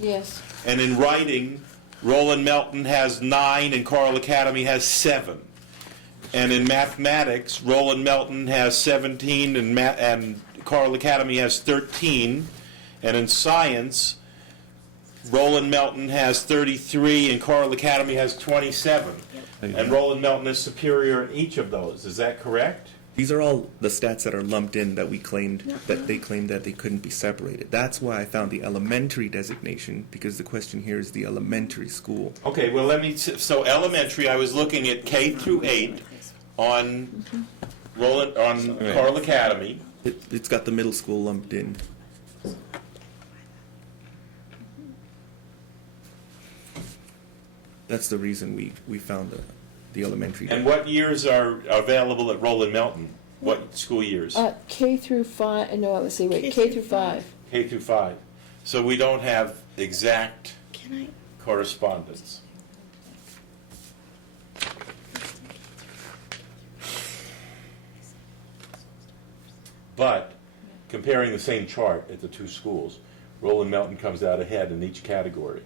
Yes. And in writing, Roland Melton has 9 and Carll Academy has 7. And in mathematics, Roland Melton has 17 and Carll Academy has 13. And in science, Roland Melton has 33 and Carll Academy has 27. And Roland Melton is superior in each of those. Is that correct? These are all the stats that are lumped in that we claimed that they claimed that they couldn't be separated. That's why I found the elementary designation, because the question here is the elementary school. Okay, well so elementary, I was looking at K through 8 on Carll Academy. It's got the middle school lumped in. That's the reason we found the elementary. And what years are available at Roland Melton? What school years? K through 5, no, let's see, wait, K through 5. K through 5. So we don't have exact correspondence. But comparing the same chart at the two schools, Roland Melton comes out ahead in each category.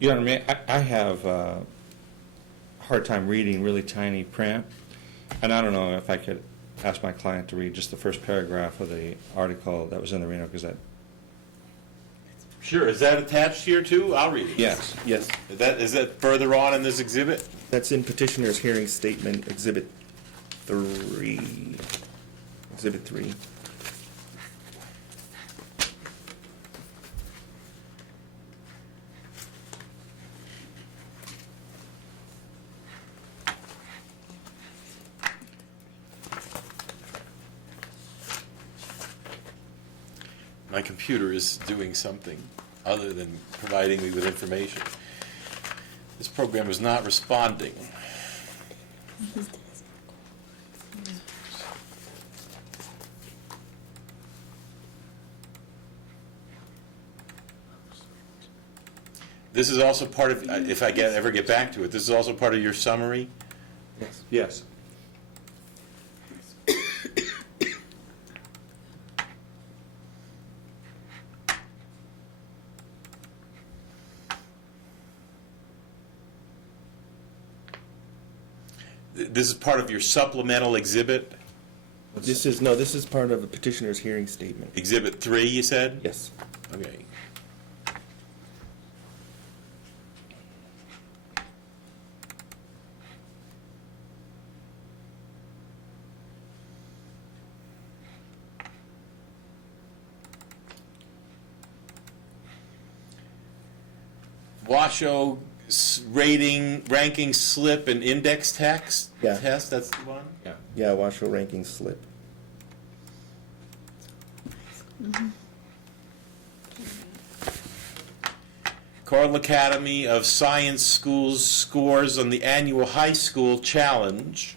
You know what I mean? I have a hard time reading really tiny print, and I don't know if I could ask my client to read just the first paragraph of the article that was in the Reno Gazette. Sure. Is that attached here too? I'll read it. Yes. Is that further on in this exhibit? That's in petitioner's hearing statement, Exhibit 3. Exhibit 3. My computer is doing something other than providing me with information. This program is not responding. This is also part of, if I ever get back to it, this is also part of your summary? Yes. This is part of your supplemental exhibit? This is part of a petitioner's hearing statement. Exhibit 3, you said? Yes. Okay. Washoe ranking slip and index test? Yeah. That's the one? Yeah. Yeah, Washoe ranking slip. Carll Academy of Science Schools scores on the annual high school challenge.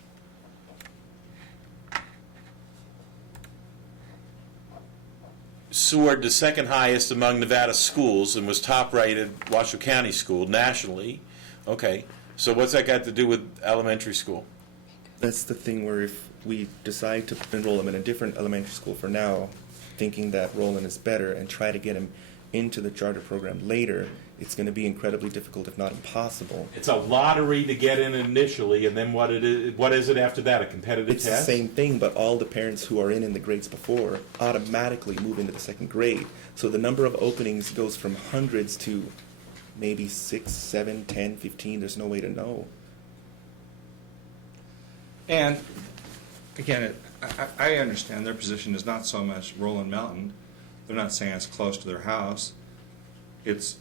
Soared to second highest among Nevada schools and was top rated Washoe County School nationally. Okay, so what's that got to do with elementary school? That's the thing where if we decide to enroll him in a different elementary school for now, thinking that Roland is better, and try to get him into the charter program later, it's going to be incredibly difficult, if not impossible. It's a lottery to get in initially, and then what is it after that, a competitive It's test? the same thing, but all the parents who are in the grades before automatically move into the second grade. So the number of openings goes from hundreds to maybe 6, 7, 10, 15. There's no way to know. And again, I understand their position is not so much Roland Melton. They're not saying it's close to their house. It's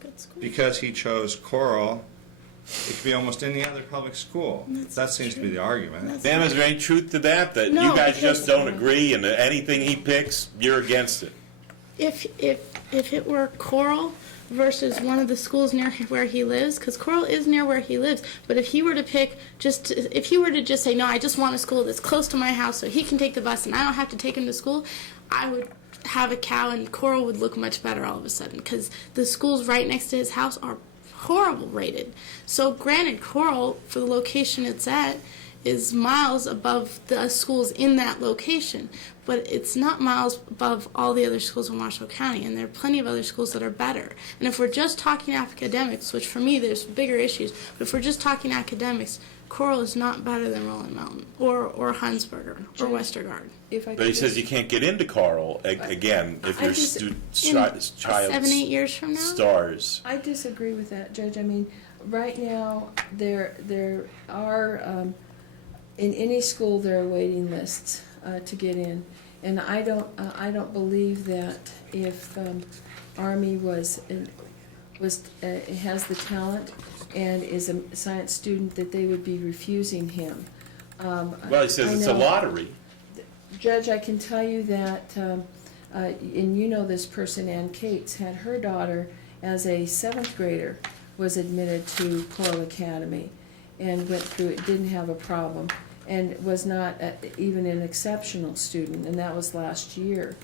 Good school. because he chose Carll It could be almost any other public school. That seems to be the argument. Sam, is there any truth to that? That No, you guys because- just don't agree, and anything he picks, you're against it? If it were Carll versus one of the schools near where he lives, because Carll is near where he lives, but if he were to pick if he were to just say, no, I just want a school that's close to my house so he can take the bus and I don't have to take him to school, I would have a cow and Carll would look much better all of a sudden, because the schools right next to his house are horrible rated. So granted, Carll, for the location it's at, is miles above the schools in that location, but it's not miles above all the other schools in Washoe County, and there are plenty of other schools that are better. And if we're just talking academics, which for me there's bigger issues, but if we're just talking academics, Carll is not better than Rolling Mountain or Hunsberger or Westergaard. If I But he could says just- you can't get into Carl again if I your just- In child 7-8 years from now? stars. I disagree with that, Judge. I mean, right now, there are, in any school, there are waiting lists to get in. And I don't believe that if Army has the talent and is a science student, that they would be refusing him. Well, he says I it's a know- lottery. Judge, I can tell you that, and you know this person, Ann Cates, had her daughter as a 7th grader, was admitted to Carll Academy and went through it, didn't have a problem, and was not even an exceptional student, and that was last year.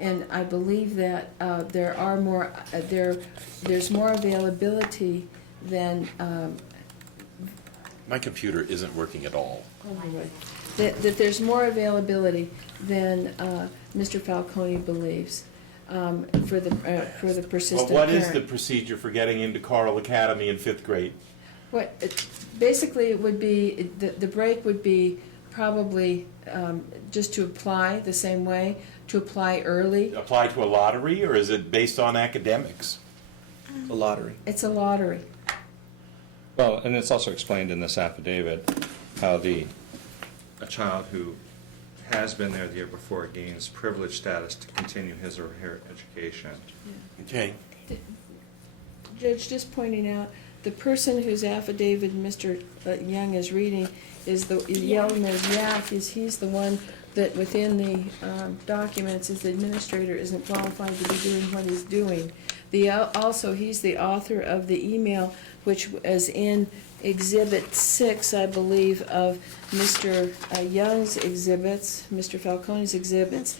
And I believe that there are more, there's more availability than, My computer isn't working at all. that there's more availability than Mr. Falcone believes for the persistent Well, what is the parent. procedure for getting into Carl Academy in 5th grade? Basically, it would be, the break would be probably just to apply the same way, to apply early. Apply to a lottery, or is it based on academics? A lottery. It's a lottery. Well, and it's also explained in this affidavit how a child who has been there the year before gains privileged status to continue his or her education. Okay. Judge, just pointing out, the person whose affidavit Mr. Young is reading is the yelling as Yak, he's the one that within the documents as the administrator isn't qualified to be doing what he's doing. Also, he's the author of the email, which is in Exhibit 6, I believe, of Mr. Young's exhibits, Mr. Falcone's exhibits.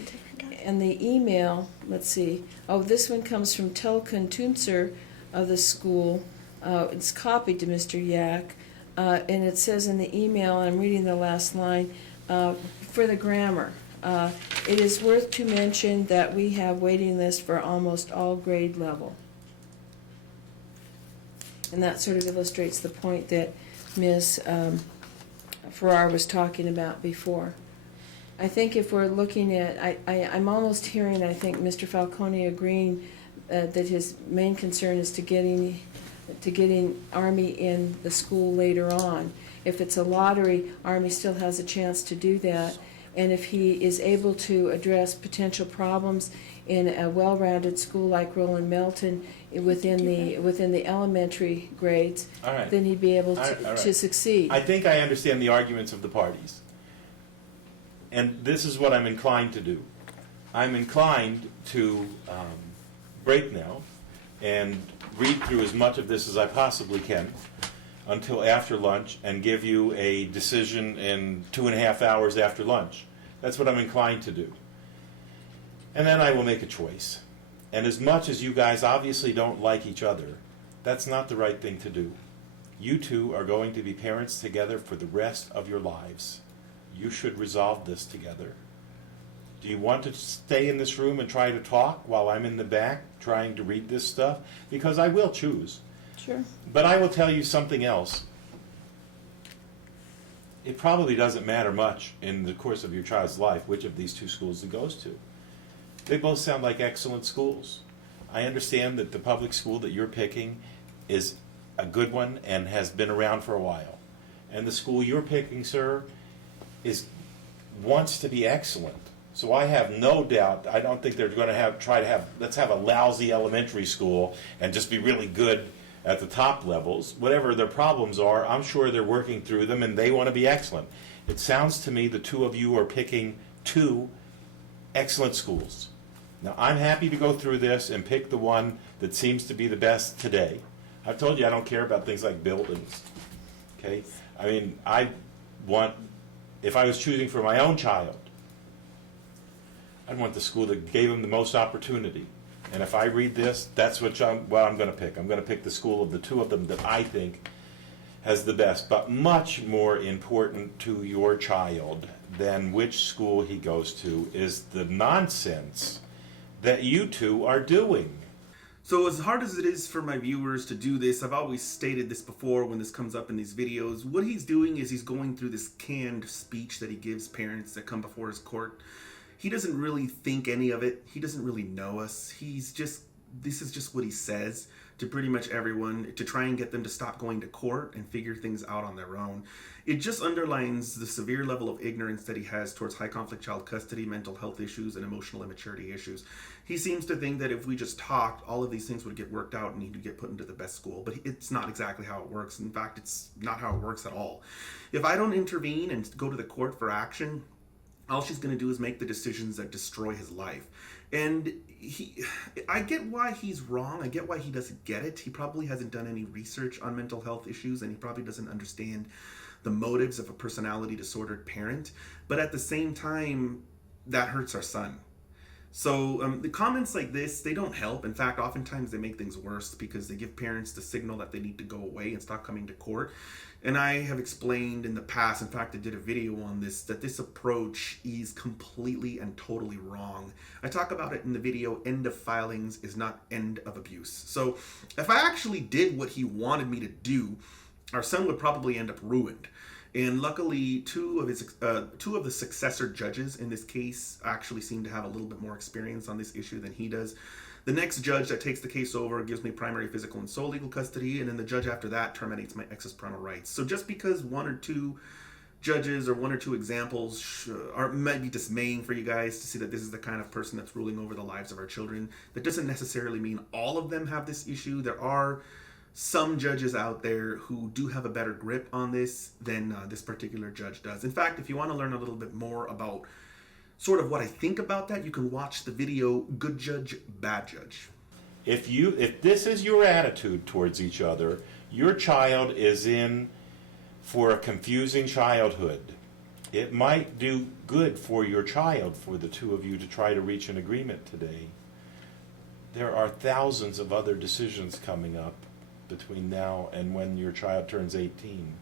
And the email, let's see, this one comes from Telkun Tuncer of the school. It's copied to Mr. Yak, and it says in the email, and I'm reading the last line, for the grammar. It is worth to mention that we have waiting lists for almost all grade level. And that sort of illustrates the point that Ms. Farrar was talking about before. I think if we're looking at, I'm almost hearing, I think, Mr. Falcone agreeing that his main concern is to getting Army in the school later on. If it's a lottery, Army still has a chance to do that. And if he is able to address potential problems in a well-rounded school like Roland Melton within the elementary grades, All right. then he'd be able All right. to succeed. I think I understand the arguments of the parties. And this is what I'm inclined to do. I'm inclined to break now and read through as much of this as I possibly can until after lunch and give you a decision in 2.5 hours after lunch. That's what I'm inclined to do. And then I will make a choice. And as much as you guys obviously don't like each other, that's not the right thing to do. You two are going to be parents together for the rest of your lives. You should resolve this together. Do you want to stay in this room and try to talk while I'm in the back trying to read this stuff? Because I will choose. Sure. But I will tell you something else. It probably doesn't matter much in the course of your child's life which of these two schools it goes to. They both sound like excellent schools. I understand that the public school that you're picking is a good one and has been around for a while. And the school you're picking, sir, wants to be excellent. So I have no doubt, I don't think they're going to let's have a lousy elementary school and just be really good at the top levels, whatever their problems are, I'm sure they're working through them and they want to be excellent. It sounds to me the two of you are picking two excellent schools. Now, I'm happy to go through this and pick the one that seems to be the best today. I've told you I don't care about things like buildings. Okay? I mean, if I was choosing for my own child, I'd want the school that gave him the most opportunity. And if I read this, that's what I'm going to pick. I'm going to pick the school of the two of them that I think has the best. But much more important to your child than which school he goes to is the nonsense that you two are doing. So as hard as it is for my viewers to do this, I've always stated this before when this comes up in these videos, what he's doing is he's going through this canned speech that he gives parents that come before his court. He doesn't really think any of it. He doesn't really know us. This is just what he says to pretty much everyone to try and get them to stop going to court and figure things out on their own. It just underlines the severe level of ignorance that he has towards high conflict child custody, mental health issues, and emotional immaturity issues. He seems to think that if we just talked, all of these things would get worked out and he would get put into the best school. But it's not exactly how it works. In fact, it's not how it works at all. If I don't intervene and go to the court for action, all she's going to do is make the decisions that destroy his life. And I get why he's wrong. I get why he doesn't get it. He probably hasn't done any research on mental health issues, and he probably doesn't understand the motives of a personality disordered parent. But at the same time, that hurts our son. So the comments like this, they don't help. In fact, oftentimes they make things worse because they give parents the signal that they need to go away and stop coming to court. And I have explained in the past, in fact, I did a video on this, that this approach is completely and totally wrong. I talk about it in the video, end of filings is not end of abuse. So if I actually did what he wanted me to do, our son would probably end up ruined. And luckily, two of the successor judges in this case actually seem to have a little bit more experience on this issue than he does. The next judge that takes the case over gives me primary, physical, and sole legal custody, and then the judge after that terminates my ex's parental rights. So just because one or two judges or one or two examples might be dismaying for you guys to see that this is the kind of person that's ruling over the lives of our children, that doesn't necessarily mean all of them have this issue. There are some judges out there who do have a better grip on this than this particular judge does. In fact, if you want to learn a little bit more about sort of what I think about that, you can watch the video Good Judge, Bad Judge. If this is your attitude towards each other, your child is in for a confusing childhood. It might do good for your child for the two of you to try to reach an agreement today. There are thousands of other decisions coming up between now and when your child turns 18.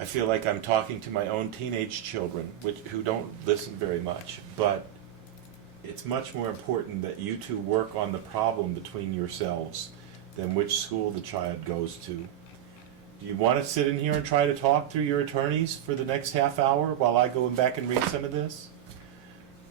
I feel like I'm talking to my own teenage children, who don't listen very much, but it's much more important that you two work on the problem between yourselves than which school the child goes to. Do you want to sit in here and try to talk through your attorneys for the next half hour while I go back and read some of this?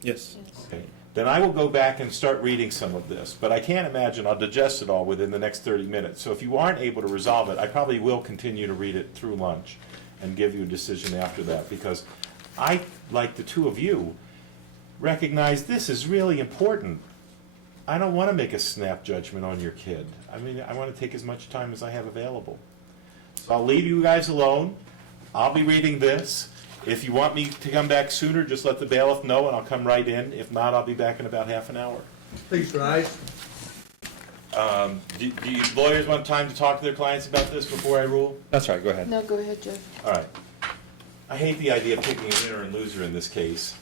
Yes. Okay. Then I will go back and start reading some of this, but I can't imagine I'll digest it all within the next 30 minutes. So if you aren't able to resolve it, I probably will continue to read it through lunch and give you a decision after that, because I, like the two of you, recognize this is really important. I don't want to make a snap judgment on your kid. I mean, I want to take as much time as I have available. So I'll leave you guys alone. I'll be reading this. If you want me to come back sooner, just let the bailiff know and I'll come right in. If not, I'll be back in about half an hour. Please rise. Do you lawyers want time to talk to their clients about this before I rule? That's right, go ahead. No, go ahead, Jeff. All right. I hate the idea of picking a winner and loser in this case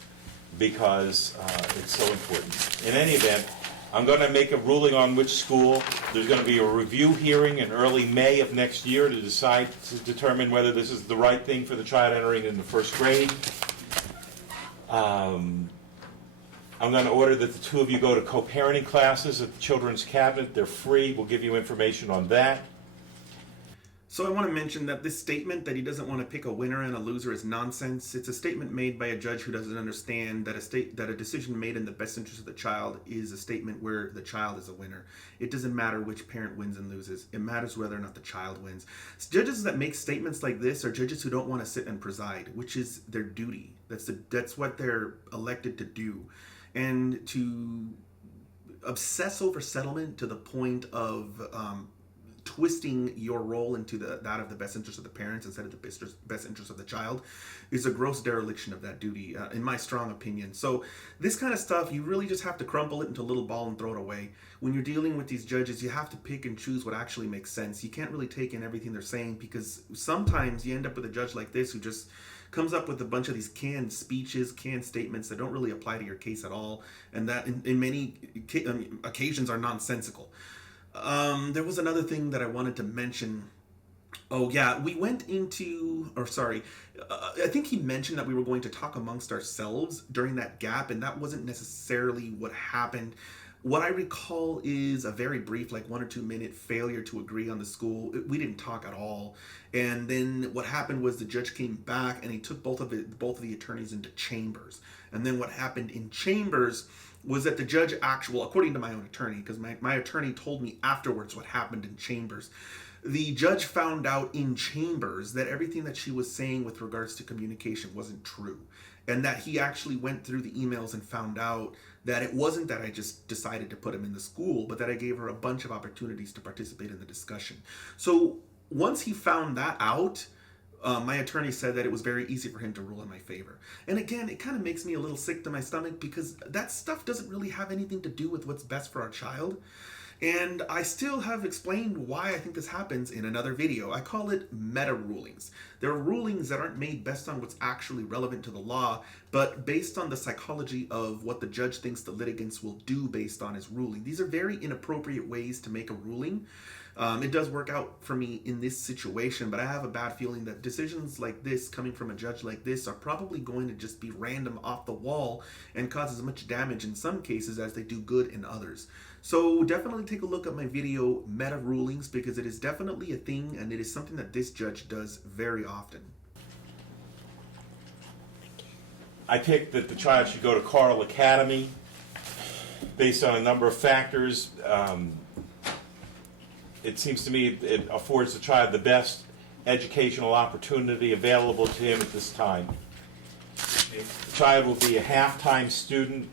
because it's so important. In any event, I'm going to make a ruling on which school. There's going to be a review hearing in early May of next year to decide, to determine whether this is the right thing for the child entering in the first grade. I'm going to order that the two of you go to co-parenting classes at the Children's Cabinet. They're free. We'll give you information on that. So I want to mention that this statement that he doesn't want to pick a winner and a loser is nonsense. It's a statement made by a judge who doesn't understand that a decision made in the best interest of the child is a statement where the child is a winner. It doesn't matter which parent wins and loses. It matters whether or not the child wins. Judges that make statements like this are judges who don't want to sit and preside, which is their duty. That's what they're elected to do. And to obsess over settlement to the point of twisting your role into that of the best interest of the parents instead of the best interest of the child is a gross dereliction of that duty, in my strong opinion. So this kind of stuff, you really just have to crumple it into a little ball and throw it away. When you're dealing with these judges, you have to pick and choose what actually makes sense. You can't really take in everything they're saying, because sometimes you end up with a judge like this who just comes up with a bunch of these canned speeches, canned statements that don't really apply to your case at all, and that in many occasions are nonsensical. There was another thing that I wanted to mention. Oh yeah, we went into, or sorry, I think he mentioned that we were going to talk amongst ourselves during that gap, and that wasn't necessarily what happened. What I recall is a very brief, like 1 or 2 minute failure to agree on the school. We didn't talk at all. And then what happened was the judge came back and he took both of the attorneys into chambers. And then what happened in chambers was that the judge according to my own attorney, because my attorney told me afterwards what happened in chambers. The judge found out in chambers that everything that she was saying with regards to communication wasn't true. And that he actually went through the emails and found out that it wasn't that I just decided to put him in the school, but that I gave her a bunch of opportunities to participate in the discussion. So once he found that out, my attorney said that it was very easy for him to rule in my favor. And again, it kind of makes me a little sick to my stomach, because that stuff doesn't really have anything to do with what's best for our child. And I still have explained why I think this happens in another video. I call it meta rulings. There are rulings that aren't made based on what's actually relevant to the law, but based on the psychology of what the judge thinks the litigants will do based on his ruling. These are very inappropriate ways to make a ruling. It does work out for me in this situation, but I have a bad feeling that decisions like this coming from a judge like this are probably going to just be random off the wall and cause as much damage in some cases as they do good in others. So definitely take a look at my video, Meta Rulings, because it is definitely a thing, and it is something that this judge does very often. I picked that the child should go to Carll Academy based on a number of factors. It seems to me it affords the child the best educational opportunity available to him at this time. The child will be a half-time student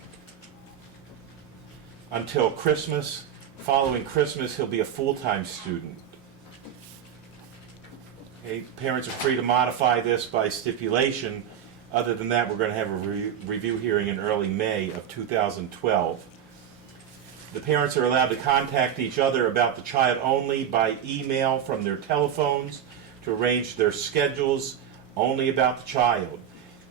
until Christmas. Following Christmas, he'll be a full-time student. Okay, parents are free to modify this by stipulation. Other than that, we're going to have a review hearing in early May of 2012. The parents are allowed to contact each other about the child only by email from their telephones to arrange their schedules only about the child.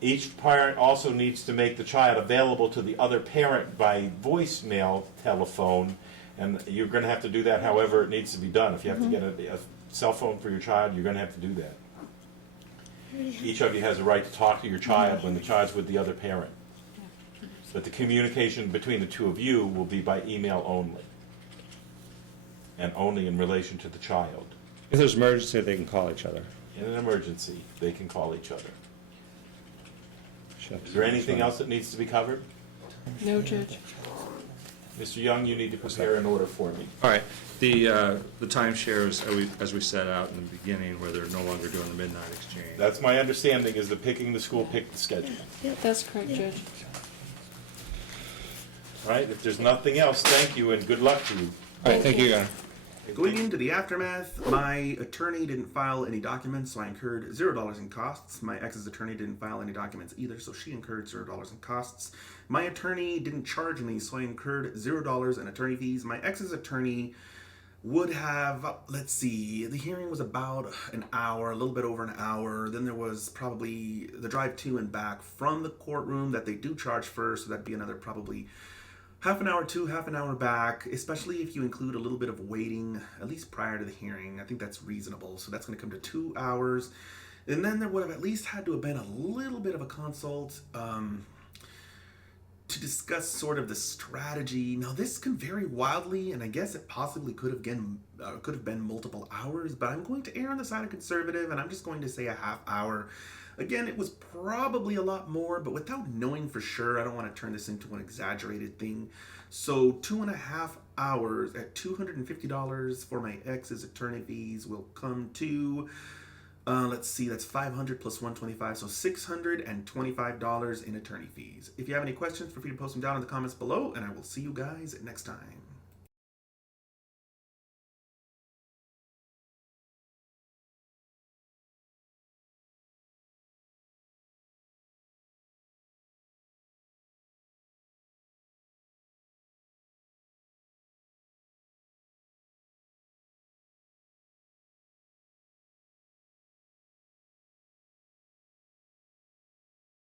Each parent also needs to make the child available to the other parent by voicemail telephone, and you're going to have to do that however it needs to be done. If you have to get a cell phone for your child, you're going to have to do that. Each of you has a right to talk to your child when the child's with the other parent. But the communication between the two of you will be by email only, and only in relation to the child. If there's an emergency, they can call each other. In an emergency, they can call each other. Is there anything else that needs to be covered? No, Judge. Mr. Young, you need to prepare an order for me. All right. The timeshares, as we set out in the beginning, where they're no longer doing the midnight exchange. That's my understanding, is that picking the school picked the schedule. Yep, that's correct, Judge. All right, if there's nothing else, thank you and good luck to you. All right, thank you, Your Honor. Going into the aftermath, my attorney didn't file any documents, so I incurred $0 in costs. My ex's attorney didn't file any documents either, so she incurred $0 in costs. My attorney didn't charge me, so I incurred $0 in attorney fees. My ex's attorney would have, let's see, the hearing was about an hour, a little bit over an hour. Then there was probably the drive to and back from the courtroom that they do charge first, so that'd be another probably half an hour to half an hour back, especially if you include a little bit of waiting, at least prior to the hearing. I think that's reasonable. So that's going to come to 2 hours. And then there would have at least had to have been a little bit of a consult to discuss sort of the strategy. Now, this can vary wildly, and I guess it possibly could have been multiple hours, but I'm going to err on the side of conservative, and I'm just going to say a half hour. Again, it was probably a lot more, but without knowing for sure, I don't want to turn this into an exaggerated thing. So 2.5 hours at $250 for my ex's attorney fees will come to Let's see, that's $500 plus $125, so $625 in attorney fees. If you have any questions, feel free to post them down in the comments below, and I will see you guys next time.